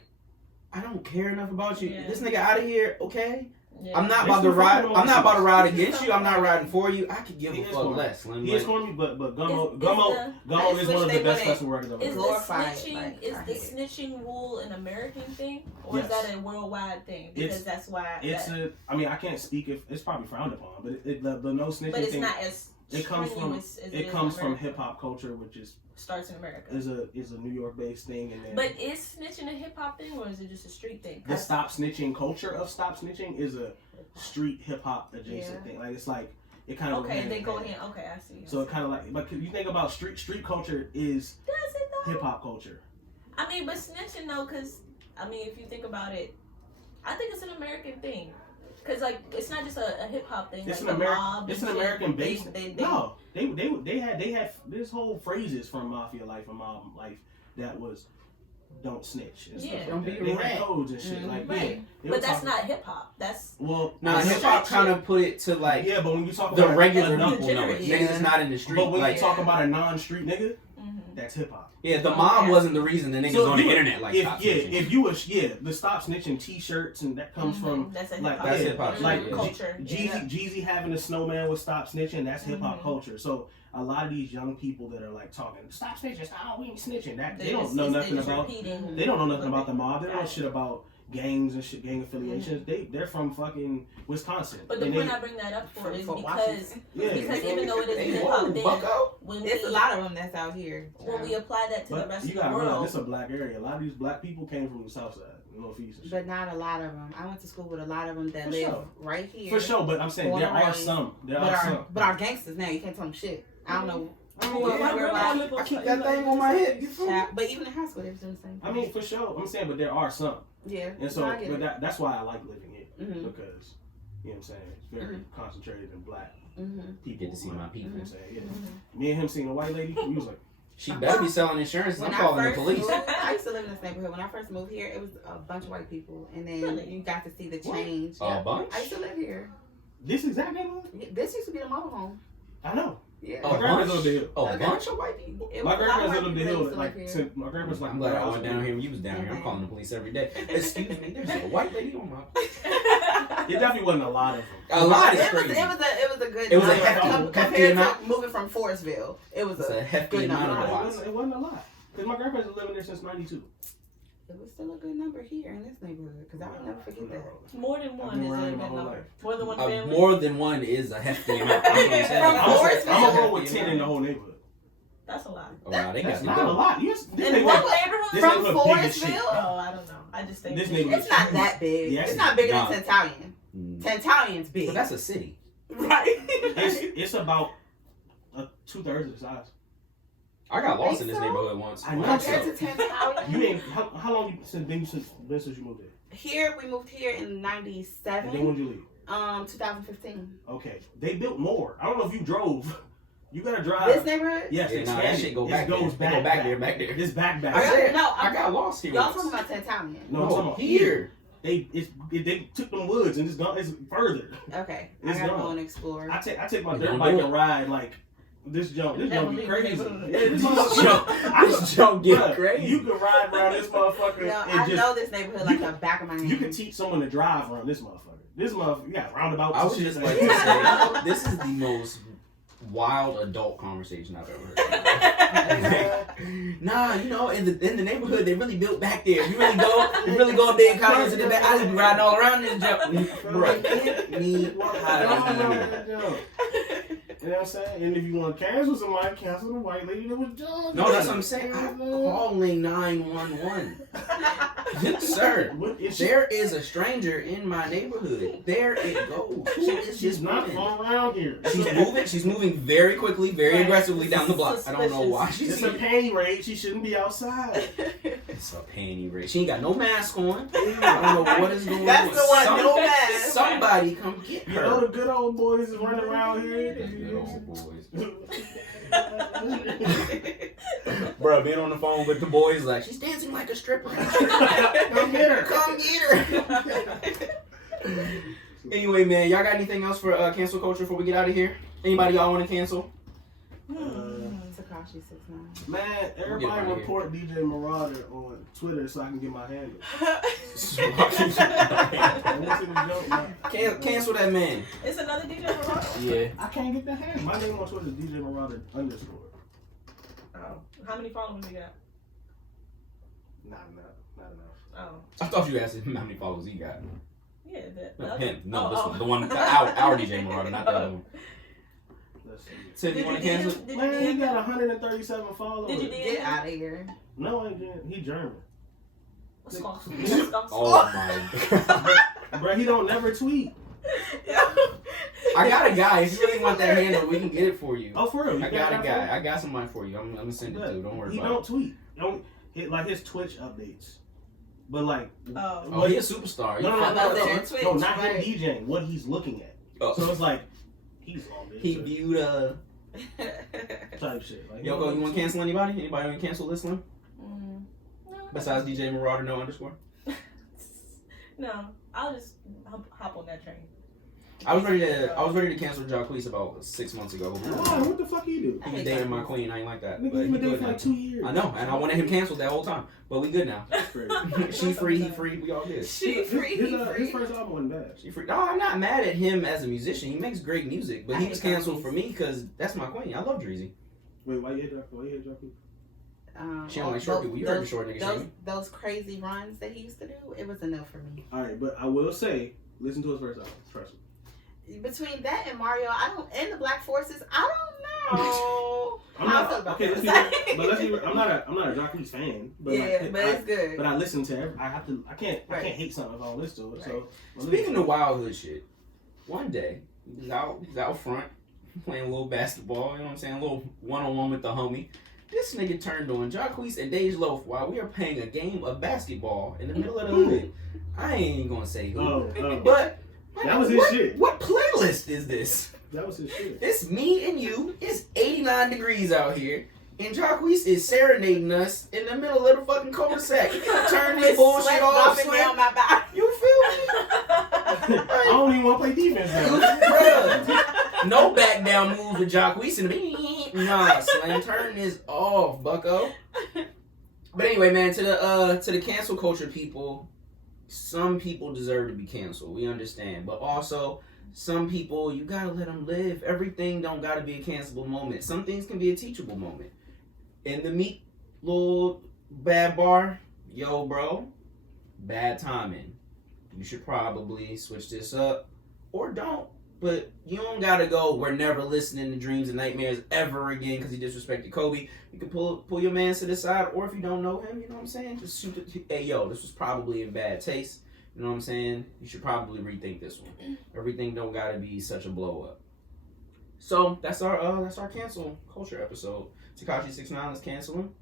I don't care enough about you. Yeah. This nigga out of here, okay? Yeah. I'm not They about to still ride. fucking I'm not about to ride emotions. against you. I'm not riding for you. I could give He a is fuck corny. less. Let me He is like, corny, but Gummo I is just one of wish the they best wouldn't- festival records I've Is ever the heard. Glorify it, snitching like, is I the hate it. snitching rule an American thing, or Yes. is that a worldwide thing? Because that's why. It's I mean, I can't speak if it's probably frowned upon, but the no snitching but it's thing. not as It comes from strenuous as it is comes in from America. hip hop culture, which Starts in America. is a New York based thing, and then But is snitching a hip hop thing, or is it just a street thing? the stop snitching culture of stop snitching is a street hip hop adjacent thing. Like it's like it kind of Okay, they go in. Okay, I see. So it kind of like, but you think about street culture is Does it though? hip hop culture. I mean, but snitching though, because I mean, if you think about it, I think it's an American thing. Cause like it's not just a hip hop thing. It's like an the American. mob It's and an shit, American based. No, they had this whole phrases from mafia life and mob life that was don't snitch. And Yeah. stuff Don't like be that. a They rat. had codes and shit. Like, Right. yeah. They were But that's talking- not hip hop. That's Well, Nah, it's hip hop shit. kind of put it to like Yeah, but when you talk the about regular That's people know it. Yeah. Niggas is not in the street. but when Like, you talk about a non-street nigga, mhm. that's hip hop. yeah, the mob Okay. wasn't the reason the niggas So on if the you- internet like if stop yeah, snitching. if you was the stop snitching T-shirts and that comes from That's a like hip hop. That's yeah, hip hop like shit, yeah. culture. Jeezy having a snowman with stop snitching. That's hip hop Mhm. culture. So a lot of these young people that are like talking stop snitching, oh we ain't snitching. That they They don't just- know they nothing just about. repeating They don't know what nothing about the mob. They don't know Right. shit about gangs and shit, gang affiliations. They're from fucking Wisconsin. But the And point they- I bring that up for is For because Washington. because even though it is Hey, hip whoa, hop, then bucko. when It's we a lot of them that's out here. when we apply that to the But rest you of the gotta realize world, this is a black area. A lot of these black people came from the south side, northeast. And shit. But not a lot of them. I went to school with a lot of them that For live sure. right here. For sure, but I'm saying Born there and are raised. some. There But are our some. but our gangsters now, you can't tell them shit. I don't know. I mean, Well, yeah, my but- grandma lived I on keep Side, that thing on my hip. You feel me? Yeah, but even in high school, they was doing the same thing. I mean, for sure. I'm saying, but there are some. Yeah. And so, No, I get but it. that's why I like living here Mhm. because, you know what I'm saying, it's very concentrated in black Mhm. people. Get to see my people. You know what I'm saying? Yeah. Me and him seeing a white lady, we was like, She better be selling insurance. I'm When I calling the first police. moved, I used to live in this neighborhood. When I first moved here, it was a bunch of white people, and then Really? you got to see the What? change. A bunch? I used to live here. this exact neighborhood? This used to be the model home. I know. Yeah. A My grandma's bunch? over the hill. A bunch of white people? It My was a lot of grandma's white lived the people hill. that used to Like, live here. since my grandma's like, I'm glad I went down here and you was down here. I'm calling the police every day. Excuse me, there's a white lady on my. It definitely wasn't a lot of them. A lot is It was, crazy. it was a good It was a number hefty- hefty compared amount. to moving from Forestville. It was It's a hefty good amount number. of It lots. wasn't, it wasn't a lot. Because my grandpa's been living there since 92. It was still a good number here in this neighborhood because I would never forget that. more than one I've been is a around good my whole number. life. More than one family. More than one is a hefty amount. That's what I'm saying. From I'm Forestville? gonna go with 10 in the whole neighborhood. That's a lot. Oh, wow, they got That's to not a go. lot. Yes, this In neighborhood, what neighborhood? this From neighborhood big as shit. Forestville? Oh, I don't know. I just think This neighborhood- It's not that big. Yes, It's not bigger nah. than Tentalian. Mm. Tentalian's big. But that's a city. right. It's about 2/3 of the size. I got lost in this so? neighborhood once. I know. Compared to Tentalian. You ain't how long you since you moved there? Here, we moved here in And then 97. when did you leave? 2015. Okay, they built more. I don't know if you drove. You gotta drive. This neighborhood? Yes, Yeah, it's nah, that shit go back there. goes It back, go back there, back there. This back. I said, No, I got lost here Y'all once. talking about Tentalian. No, I'm talking No, about here. They took them woods and it's further. Okay. It's I gotta gone. go and explore. I take my You dirt gonna bike do and ride like this jump. This That jump would be be crazy. really Yeah, this This motherfucker. jump get Bruh, crazy. You can ride around this motherfucker No, and I just know this neighborhood like the back of my hand. you can teach someone to drive around this motherfucker. This motherfucker, you got roundabouts I and was shit. just like to say, this is the most wild adult conversation I've ever heard. Nah, you know, in the neighborhood they really built back there. You really go up there and kind of into the back. I just be riding all around this jump. Bro, get me out of here. You know what I'm saying? And if you want to cancel somebody, cancel the white lady that was jogging. No, that's what I'm saying. I'm calling 911. Sir, What is she? there is a stranger in my neighborhood. There it goes. She is She's just not moving. from around here. She's moving very quickly, very Right. aggressively down the block. I don't know why she's It's a here. panty raid. She shouldn't be outside. It's a panty raid. She ain't got no mask on. I don't know what is going on. That's the one, no mask. Somebody come get You know the her. good old boys is running around here. Good old boys. Come Bro, being on the phone with the boys like, she's dancing like a stripper. get her. Come get her. Anyway, man, y'all got anything else for cancel culture before we get out of here? Anybody y'all want to cancel? Takashi 6ix9ine. Man, outta everybody here. report DJ Marauder on Twitter so I can get my handle. I want to see the joke, man. Cancel that man. It's another DJ Marauder. Yeah. I can't get the handle. My name on Twitter is DJ Marauder _. Oh. How many followers you got? Not enough. Oh. I thought you asked him how many followers he got. Yeah, the No, other- him. No, oh, this oh. one. The one, our DJ Marauder, not the other one. Let's see. Tim, you want to cancel? Did you Man, he DM got him? 137 followers. Did you DM Get him? out of here. No, I didn't. He German. Skunks. Oh my god. Bro, he don't never tweet. I got a guy. If you really want that handle, we can get it for you. Oh, for real? You I got a that guy. for I got somebody for you. I'm gonna send it to you. Don't worry He about don't it. tweet. Don't like his Twitch updates. But like, Oh, he a superstar. no, I'm about there on Twitch, no, not right. him DJing. What he's looking at. Oh. So it's like he's on this He viewed type shit. Like, Yoko, you want to cancel anybody? Anybody want to cancel this one? No. Besides DJ Marauder, no underscore? No, I'll just hop on that train. I was ready to cancel Juiicy about 6 months ago. Why? What the fuck he do? He was dating my queen. I ain't like that. Nigga, But he he been dating good for now. like 2 years. I know, and I wanted him canceled that whole time. But we good now. That's crazy. She free, he free. We all good. She free. His first album wasn't bad. She free. No, I'm not mad at him as a musician. He makes great music, but he was canceled for me because that's my queen. I love Juiicy. Wait, why you hate Juiicy? She don't like short people. You heard the short niggas say me. Those crazy runs that he used to do, it was enough for me. All right, but I will say, listen to his first album. Trust me. Between that and Mario, and the Black Forces, I don't know. I'm not okay. I'm not a Juiicy fan. But it's good. But I listen to I can't hate something if I don't listen to it. Right. So Speaking of wildhood shit, one day he's out front playing a little basketball. You know what I'm saying? A little one-on-one with the homie. This nigga turned on Juiicy and Dej Loaf while we are playing a game of basketball in the middle of the hood. I ain't gonna say who, but that was his shit. What playlist is this? That was his shit. It's me and you. It's 89 degrees out here. And Juiicy is serenading us in the middle of the fucking cul-de-sac. Turn this bullshit off. Down my back. You feel me? I don't even want to play defense now. No back down moves with Juiicy. Nah, Slam, turn this off, bucko. But anyway, man, to the cancel culture people, some people deserve to be canceled. We understand. But also, some people, you gotta let them live. Everything don't gotta be a cancelable moment. Some things can be a teachable moment. In the Meek little bad bar, yo, bro, bad timing. You should probably switch this up. Or don't. But you don't gotta go, we're never listening to Dreams and Nightmares ever again because he disrespected Kobe. You can pull your man to the side, or if you don't know him, you know what I'm saying? Just shoot it. Hey, yo, this was probably in bad taste. You know what I'm saying? You should probably rethink this one. Everything don't gotta be such a blow up. So that's our cancel culture episode. Tekashi 6ix9ine, let's cancel him.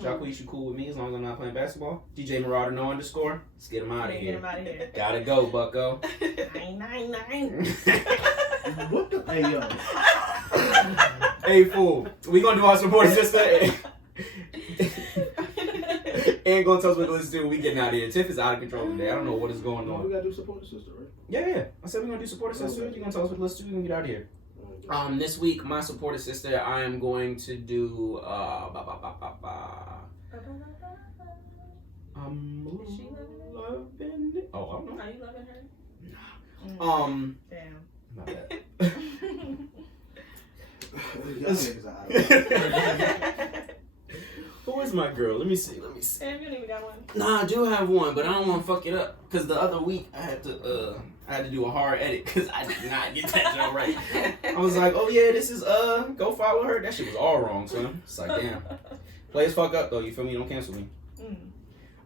Juiicy cool with me as long as I'm not playing basketball. DJ Marauder, no underscore. Let's get him out of here. Get him out of here. Gotta go, bucko. 999. What the? Hey, yo. Hey, fool. We gonna do our support sister. And gonna tell us what to listen to when we getting out of here. Tiff is out of control today. I don't know what is going on. We gotta do support the sister, right? Yeah. I said we're gonna do support the sister. You're gonna tell us what to listen to. We're gonna get out of here. This week, my supporter sister, I am going to do Is she loving it. Oh, I don't know. Are you loving her? Damn. My bad. Y'all niggas are out of it. Who is my girl? Let me see. Damn, you don't even got one. Nah, I do have one, but I don't want to fuck it up because the other week I had to do a hard edit because I did not get that joke right. I was like, oh yeah, this is go follow her. That shit was all wrong, son. It's like, damn. Play as fuck up though. You feel me? Don't cancel me.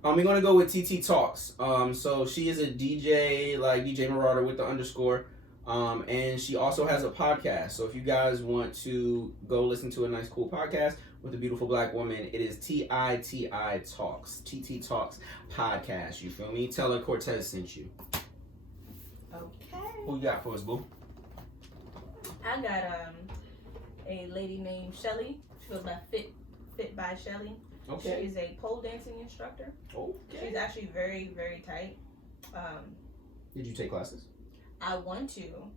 We're gonna go with TT Talks. So she is a DJ, like DJ Marauder with the underscore. And she also has a podcast. So if you guys want to go listen to a nice, cool podcast with a beautiful black woman, it is TITI Talks. TT Talks podcast. You feel me? Tell her Cortez sent you. Okay. Who you got for us, boo? I got a lady named Shelly. She goes by Fit by Shelly. Okay. She is a pole dancing instructor. Okay. She's actually very, very tight. Did you take classes? I want to.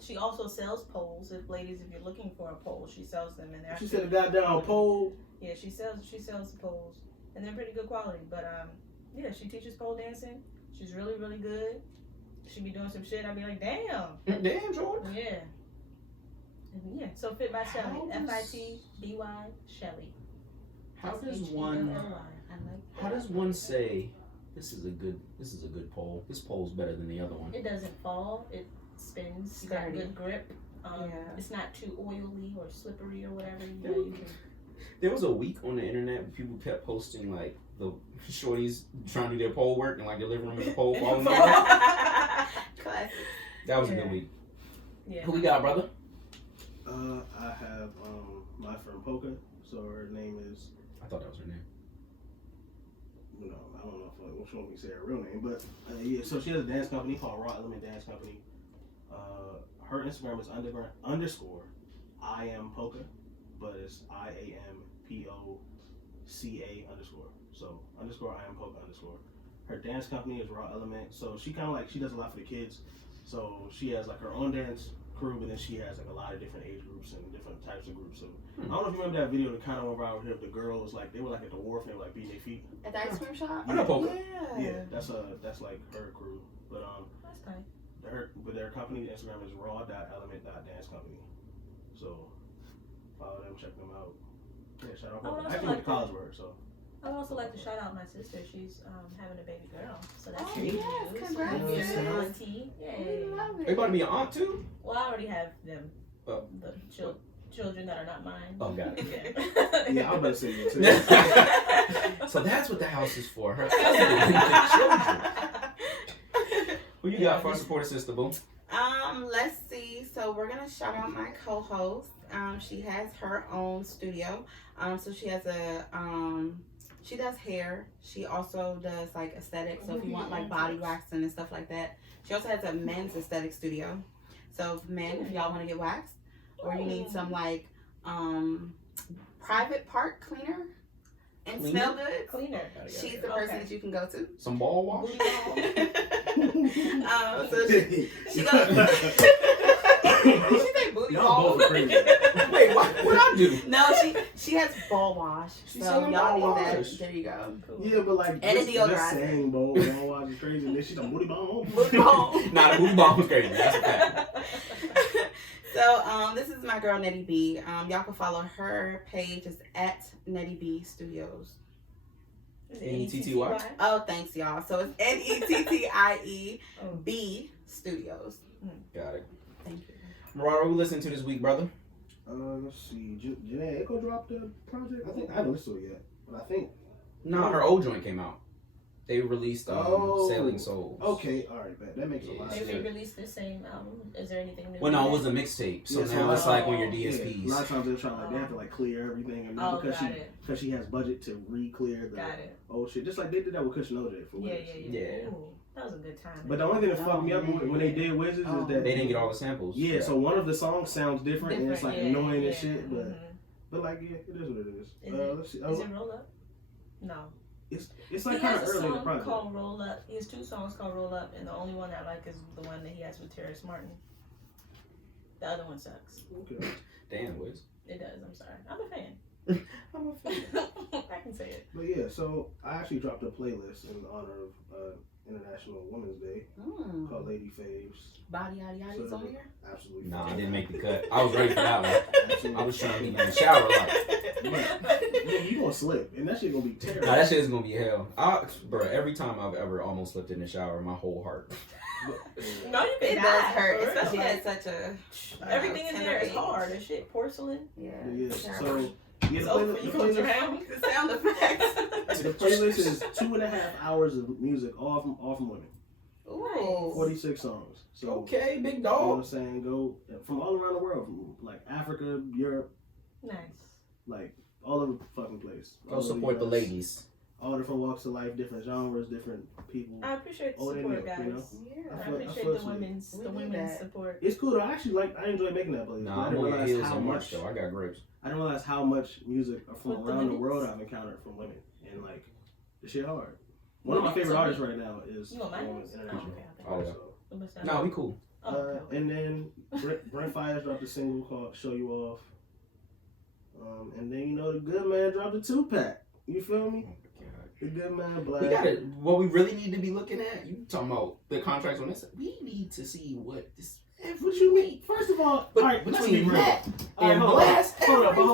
She also sells poles. If you're looking for a pole, she sells them, and they're She actually said a goddamn pole. Yeah, she sells the poles, and they're pretty good quality. But yeah, she teaches pole dancing. She's really, really good. She be doing some shit. I'd be like, damn. Damn, Jordan. Yeah. Yeah. So Fit by Shelly. FITBY Shelly. How does one say this is a good pole? This pole's better than the other one. It doesn't fall. It spins. You got good grip. It's not too oily or slippery or whatever. You can... There was a week on the internet where people kept posting like the shorties trying to do their pole work and like their living room is a pole falling down. Classic. That was a good week. Yeah. Who we got, brother? I have my friend Polka. So her name is. I thought that was her name. No, I don't know if she wants me to say her real name, but yeah. So she has a dance company called Raw Element Dance Company. Her Instagram is underscore I am Polka, but it's IAMPOCA underscore. So underscore I am Poke underscore. Her dance company is Raw Element. So she kind of like, she does a lot for the kids. So she has like her own dance crew, but then she has like a lot of different age groups and different types of groups. So I don't know if you remember that video that kind of went viral here. The girls like, they were like at the wharf and they were like beating their feet. At the ice cream shop? I know Poke. Yeah, that's like her crew. But That's nice. their company Instagram is raw.element.dance company. So follow them, check them out. Yeah, shout out. I actually went to college with her, so. I would also like to shout out my sister. She's having a baby girl, so that's Oh, huge yes, news. congrats, Yes, sis. auntie. Yay. We love it. Are you about to be an aunt too? Well, I already have them. Oh. The children that are not mine. Oh, got it. Yeah. Yeah, I was about to say that too. So that's what the house is for. Her the children. Who you got for a supporter sister, boo? Let's see. So we're gonna shout out my co-host. She has her own studio. So she has she does hair. She also does like aesthetics. So if you want like body waxing and stuff like that. She also has a men's aesthetic studio. So men, if y'all want to get waxed, or you need some like private part cleaner and smell good, Cleaner. she's the person that you can go to. Some ball wash? So she goes. Did she say booty Y'all ball? both crazy. Wait, what I do? No, she has ball wash. She's So selling y'all ball need that. wash. There you go. Cool. Yeah, but like And a just deodorizer. saying ball wash is crazy. And then she's a booty ball. Booty ball. Nah, the booty ball was crazy. That's a fact. So this is my girl Nettie B. Y'all can follow her page. It's at Nettie B Studios. N-E-T-T-Y? Oh, thanks y'all. So it's NETTIE B Studios. Got it. Thank you. Marauder, what we listening to this week, brother? Let's see. Janae Echo dropped the project. I think I haven't listened to it yet, but I think. No, her old joint came out. They released Sailing Souls. Okay, all right, that makes a lot of They sense. re-released the same album. Is there anything new? Well, no, it with was a mixtape. So Yeah, now it's like on your Yeah, DSPs. a lot of times they're trying like they have to like clear everything, and now Oh, because she has budget to re-clear the Got it. old shit, just like they did that with Cushion OJ for Yeah, Wiz. yeah. Yeah. Ooh, that was a good time. But the only thing that fucked me up when they did Wizards is that They didn't get all the samples. Yeah, so one of the songs sounds different, and it's like annoying and shit, Mhm. but like yeah, it is what it is. Let's see. Is it Roll Up? No. It's like He kind has of a early in the song project. called Roll Up. He has 2 songs called Roll Up, and the only one I like is the one that he has with Terrace Martin. The other one sucks. Okay. Damn, Wiz. It does. I'm sorry. I'm a fan. I'm a fan. I can say it. But yeah, so I actually dropped a playlist in honor of International Women's Day called Lady Faves. Body yaddy yaddy's on here? Absolutely. Nah, I fire. didn't make the cut. I was ready for that one. Absolutely I was trying to be fire. in the shower like. Yeah, you gonna slip, and that shit gonna be terrible. Nah, that shit is gonna be hell. Bro, every time I've ever almost slipped in the shower, my whole heart. No, you It can does die, hurt, for real. especially Like, at such a everything in there is tender hard age. and shit. Porcelain. Yeah. Yeah, terrible. so yeah, So you come around. The sound effects. the playlist is 2.5 hours of music, all from women. Ooh. 46 songs. So Okay, big you know what dog. I'm saying? Go from all around the world, from like Africa, Europe, Nice. like all over the fucking place. Go All over support the US. ladies. All different walks of life, different genres, different people. I appreciate the Oh, they support, know, you know? guys. Yeah. I feel- appreciate feel the sweet. women's We the need women's that. support. It's cool. I enjoy making that playlist. Nah, I I'm didn't on your realize heels how in March much. though. I got grapes. I didn't realize how much music from With the around the women's? world I've encountered from women, and like the shit hard. One of my Women's favorite or artists me? right now is You want my woman house? international. Oh, okay. Oh, yeah. So, What's that? No, we cool. Oh, okay. and then Brent Fires dropped a single called "Show You Off," and then the Good Man dropped a 2-pack. You feel me? The Good Man Black. We got it. What we really need to be looking at, you talking about the contracts on this, we need to see what this. What you mean? First of all, But all right, let's be between real. that All right, and hold on. Blast, Hold up. every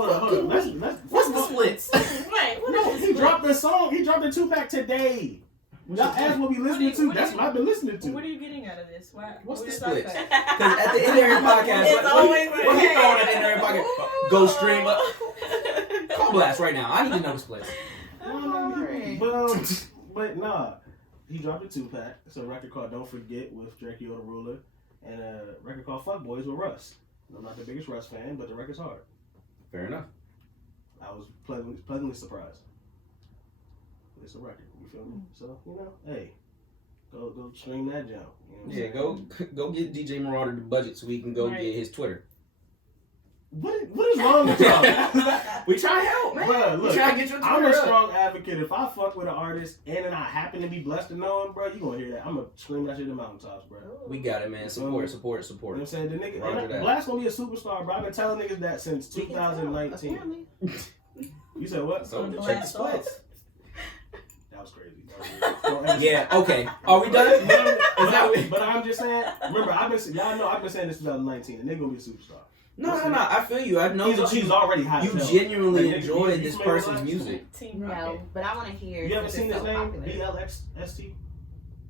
Let's fucking week. What's the splits? Right. What No, is he this? dropped the song. He dropped the 2-pack today. Y'all asked what we listening to. what That's do what I've been listening to. What are you getting out of this? Why? What's what the is split? our cut? Because at the end of every podcast, It's always what he throwing at the end of every podcast? Go stream up. up. Call Blast right now. I need to know the splits. But nah, he dropped a 2-pack. It's a record called "Don't Forget" with Drake the Ruler, and a record called "Fuck Boys" with Russ. I'm not the biggest Russ fan, but the record's hard. Fair enough. I was pleasantly surprised. It's a record, you feel me? So hey, go stream that jump. You know what I'm Yeah, saying? go get DJ Marauder the budget so we can go Right. get his Twitter. What is wrong with y'all? We try to help, man. Bruh, look, we try to get you. I'm a strong advocate. If I fuck with an artist and then I happen to be blessed to know him, bro, you gonna hear that. I'm gonna scream that shit in the mountaintops, bro. We got it, man. Support. You know what I'm saying? The nigga, Blast gonna be a superstar, bro. I've been telling niggas that since 2019. You said what? So check the splits. That was crazy. Yeah. Okay. Are we done? But I'm just saying. Remember, y'all know I've been saying this 2019. The nigga gonna be a superstar. No. I feel you. I know he's already hot. You genuinely enjoyed this person's music. No, but I want to hear. You ever seen his name? BLXST.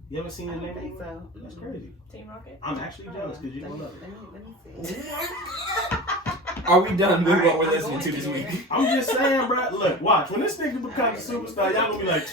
You ever seen his name? I think so. That's crazy. Team Rocket. I'm actually jealous because you don't know. Let me see. Are we done with what we're listening to this week? I'm just saying, bro. Look, watch. When this nigga becomes a superstar, y'all gonna be like,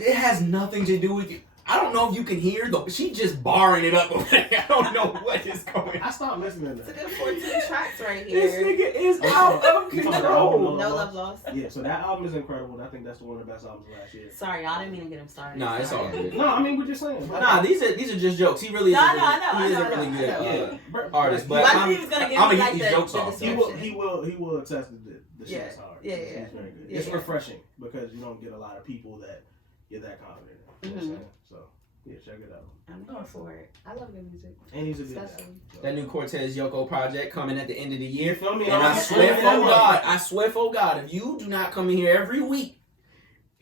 it has nothing to do with you. I don't know if you can hear though. She just barring it up over there. I don't know what is going on. I stopped listening to It's a that. good 14 tracks right here. This nigga is out of control. No Love Lost. Yeah, so that album is incredible. And I think that's one of the best albums of last year. Sorry, I didn't mean to get him started. Nah, it's all good. No, I mean we're just saying. Nah, these are just jokes. He really is. He is a really good artist. But I knew he was gonna give me like these jokes off. He will attest to the shit is hard. Yeah. He's very good. It's refreshing because you don't get a lot of people that you're that confident in. You know what I'm saying? So yeah, check it out. I'm going for it. I love good music. And he's a good guy. So. That new Cortez Yoko project coming at the end of the year. You feel me? And I swear for God, if you do not come in here every week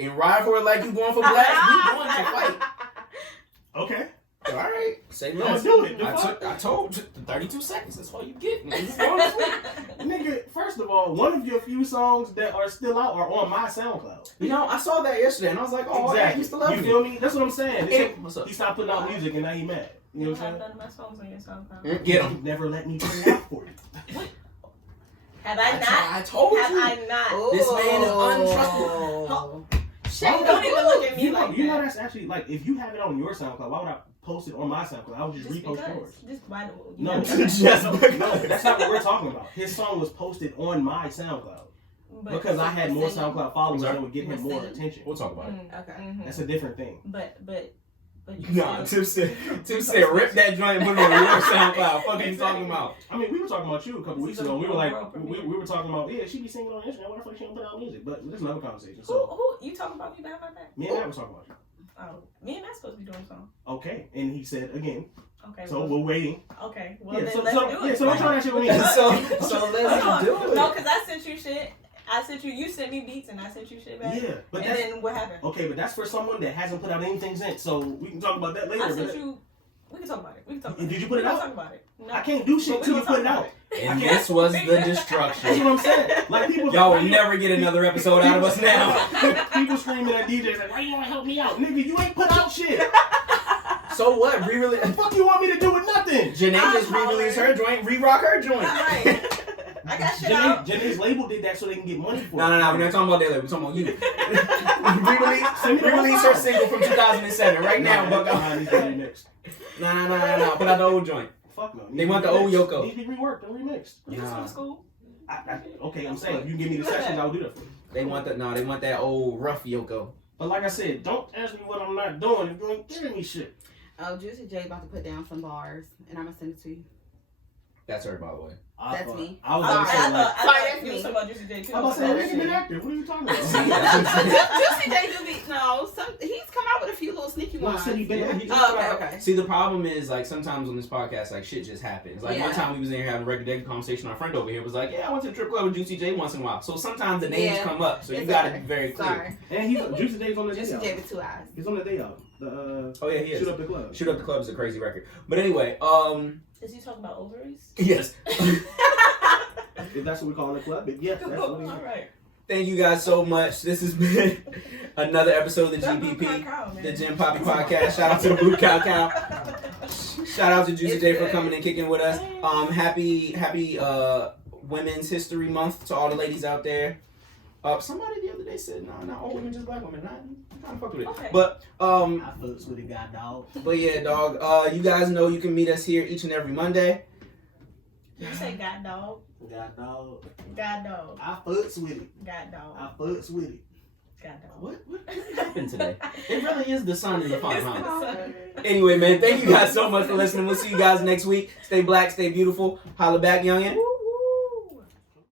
and ride for it like you going for blast, we going to fight. Okay. All right. Say no. Let's do it. I told you, 32 seconds. That's all you get. Nigga, first of all, one of your few songs that are still out are on my SoundCloud. You know, I saw that yesterday and I was like, oh, exactly. You still love me. You feel me? That's what I'm saying. What's up? He stopped putting out music and now he mad. You know what I'm saying? None of my songs on your SoundCloud. Get him. You never let me put it out for you. Have I not? I told you. Have I not? This man is untrustworthy. Shane, don't even look at me like that. You know that's actually, like, if you have it on your SoundCloud, why would I post it on my SoundCloud? I would just repost yours. Just why No, that's not what we're talking about. His song was posted on my SoundCloud. Because I had more SoundCloud followers that would get him more attention. We'll talk about it. Okay. That's a different thing. But nah, Tim said, rip that joint and put it on your SoundCloud. What are you talking about? I mean, we were talking about you a couple weeks ago. We were like, we were talking about, yeah, she be singing on Instagram. Why the fuck she don't put out music? But there's another conversation. So, who you talking about me bad about that? Me and Matt was talking about you. Oh, me and Matt's supposed to be doing something. Okay, and he said again. Okay. So we're waiting. Okay. Well, yeah, then so, let's do it. Yeah, so don't try that shit with me. so let's do it. No, because I sent you shit. You sent me beats and I sent you shit back. Yeah, but and then what happened? Okay, but that's for someone that hasn't put out anything since. So we can talk about that later. I sent you. We can talk about it. Did you put it out? Talk about it. No. I can't do shit till you put it out. And this was the destruction. That's what I'm saying. Like people, y'all will never get another episode out of us now. People screaming at DJs like, "Why you want to help me out, nigga? You ain't put out shit." So what? Re-release? The fuck you want me to do with nothing? Janae just re-released her joint, re-rock her joint. Right. I got shit out. Janae's label did that so they can get money for it. No. We're not talking about that label. We're talking about you. Re-release her single from 2007 right now. No. Put out the old joint. Fuck no. They want the old Yoko. Need to be reworked and remixed. You just went to school. Okay, I'm saying if you give me the sessions, I'll do that for you. They want that old rough Yoko. But like I said, don't ask me what I'm not doing if you ain't giving me shit. Oh, Juicy J about to put down some bars, and I'm gonna send it to you. That's her, by the way. That's me. I was gonna say like, I thought you was talking about Juicy J too. I was about to say, make him an actor. What are you talking about? Juicy J do be he's come out with a few little sneaky ones. Okay. See, the problem is like sometimes on this podcast, like shit just happens. Like one time we was in here having a regular day conversation. Our friend over here was like, "Yeah, I went to the strip club with Juicy J once in a while." So sometimes the names come up, so you gotta be very clear. Sorry. And Juicy J's on the day Juicy album. J with 2 eyes. He's on the day album. Oh yeah, he is. Shoot Up the Club. Shoot Up the Club is a crazy record. But anyway, is he talking about ovaries? Yes. If that's what we call in the club, yes, that's what we All right. Thank you guys so much. This has been another episode of the GPP, the Gym Papi Podcast. Shout out to the Blue Cow. Shout out to Juicy J for coming and kicking with us. Happy Women's History Month to all the ladies out there. Somebody the other day said, "No, not all women, just black women." I kind of fucked with it. Okay. But I fucks with it, god dog. But yeah, dog. You guys know you can meet us here each and every Monday. Did you say god dog? God dog. God dog. I fucks with it. God dog. I fucks with it. God dog. What happened today? It really is the sun in the font, huh? Anyway, man, thank you guys so much for listening. We'll see you guys next week. Stay black, stay beautiful. Holla back, youngin'.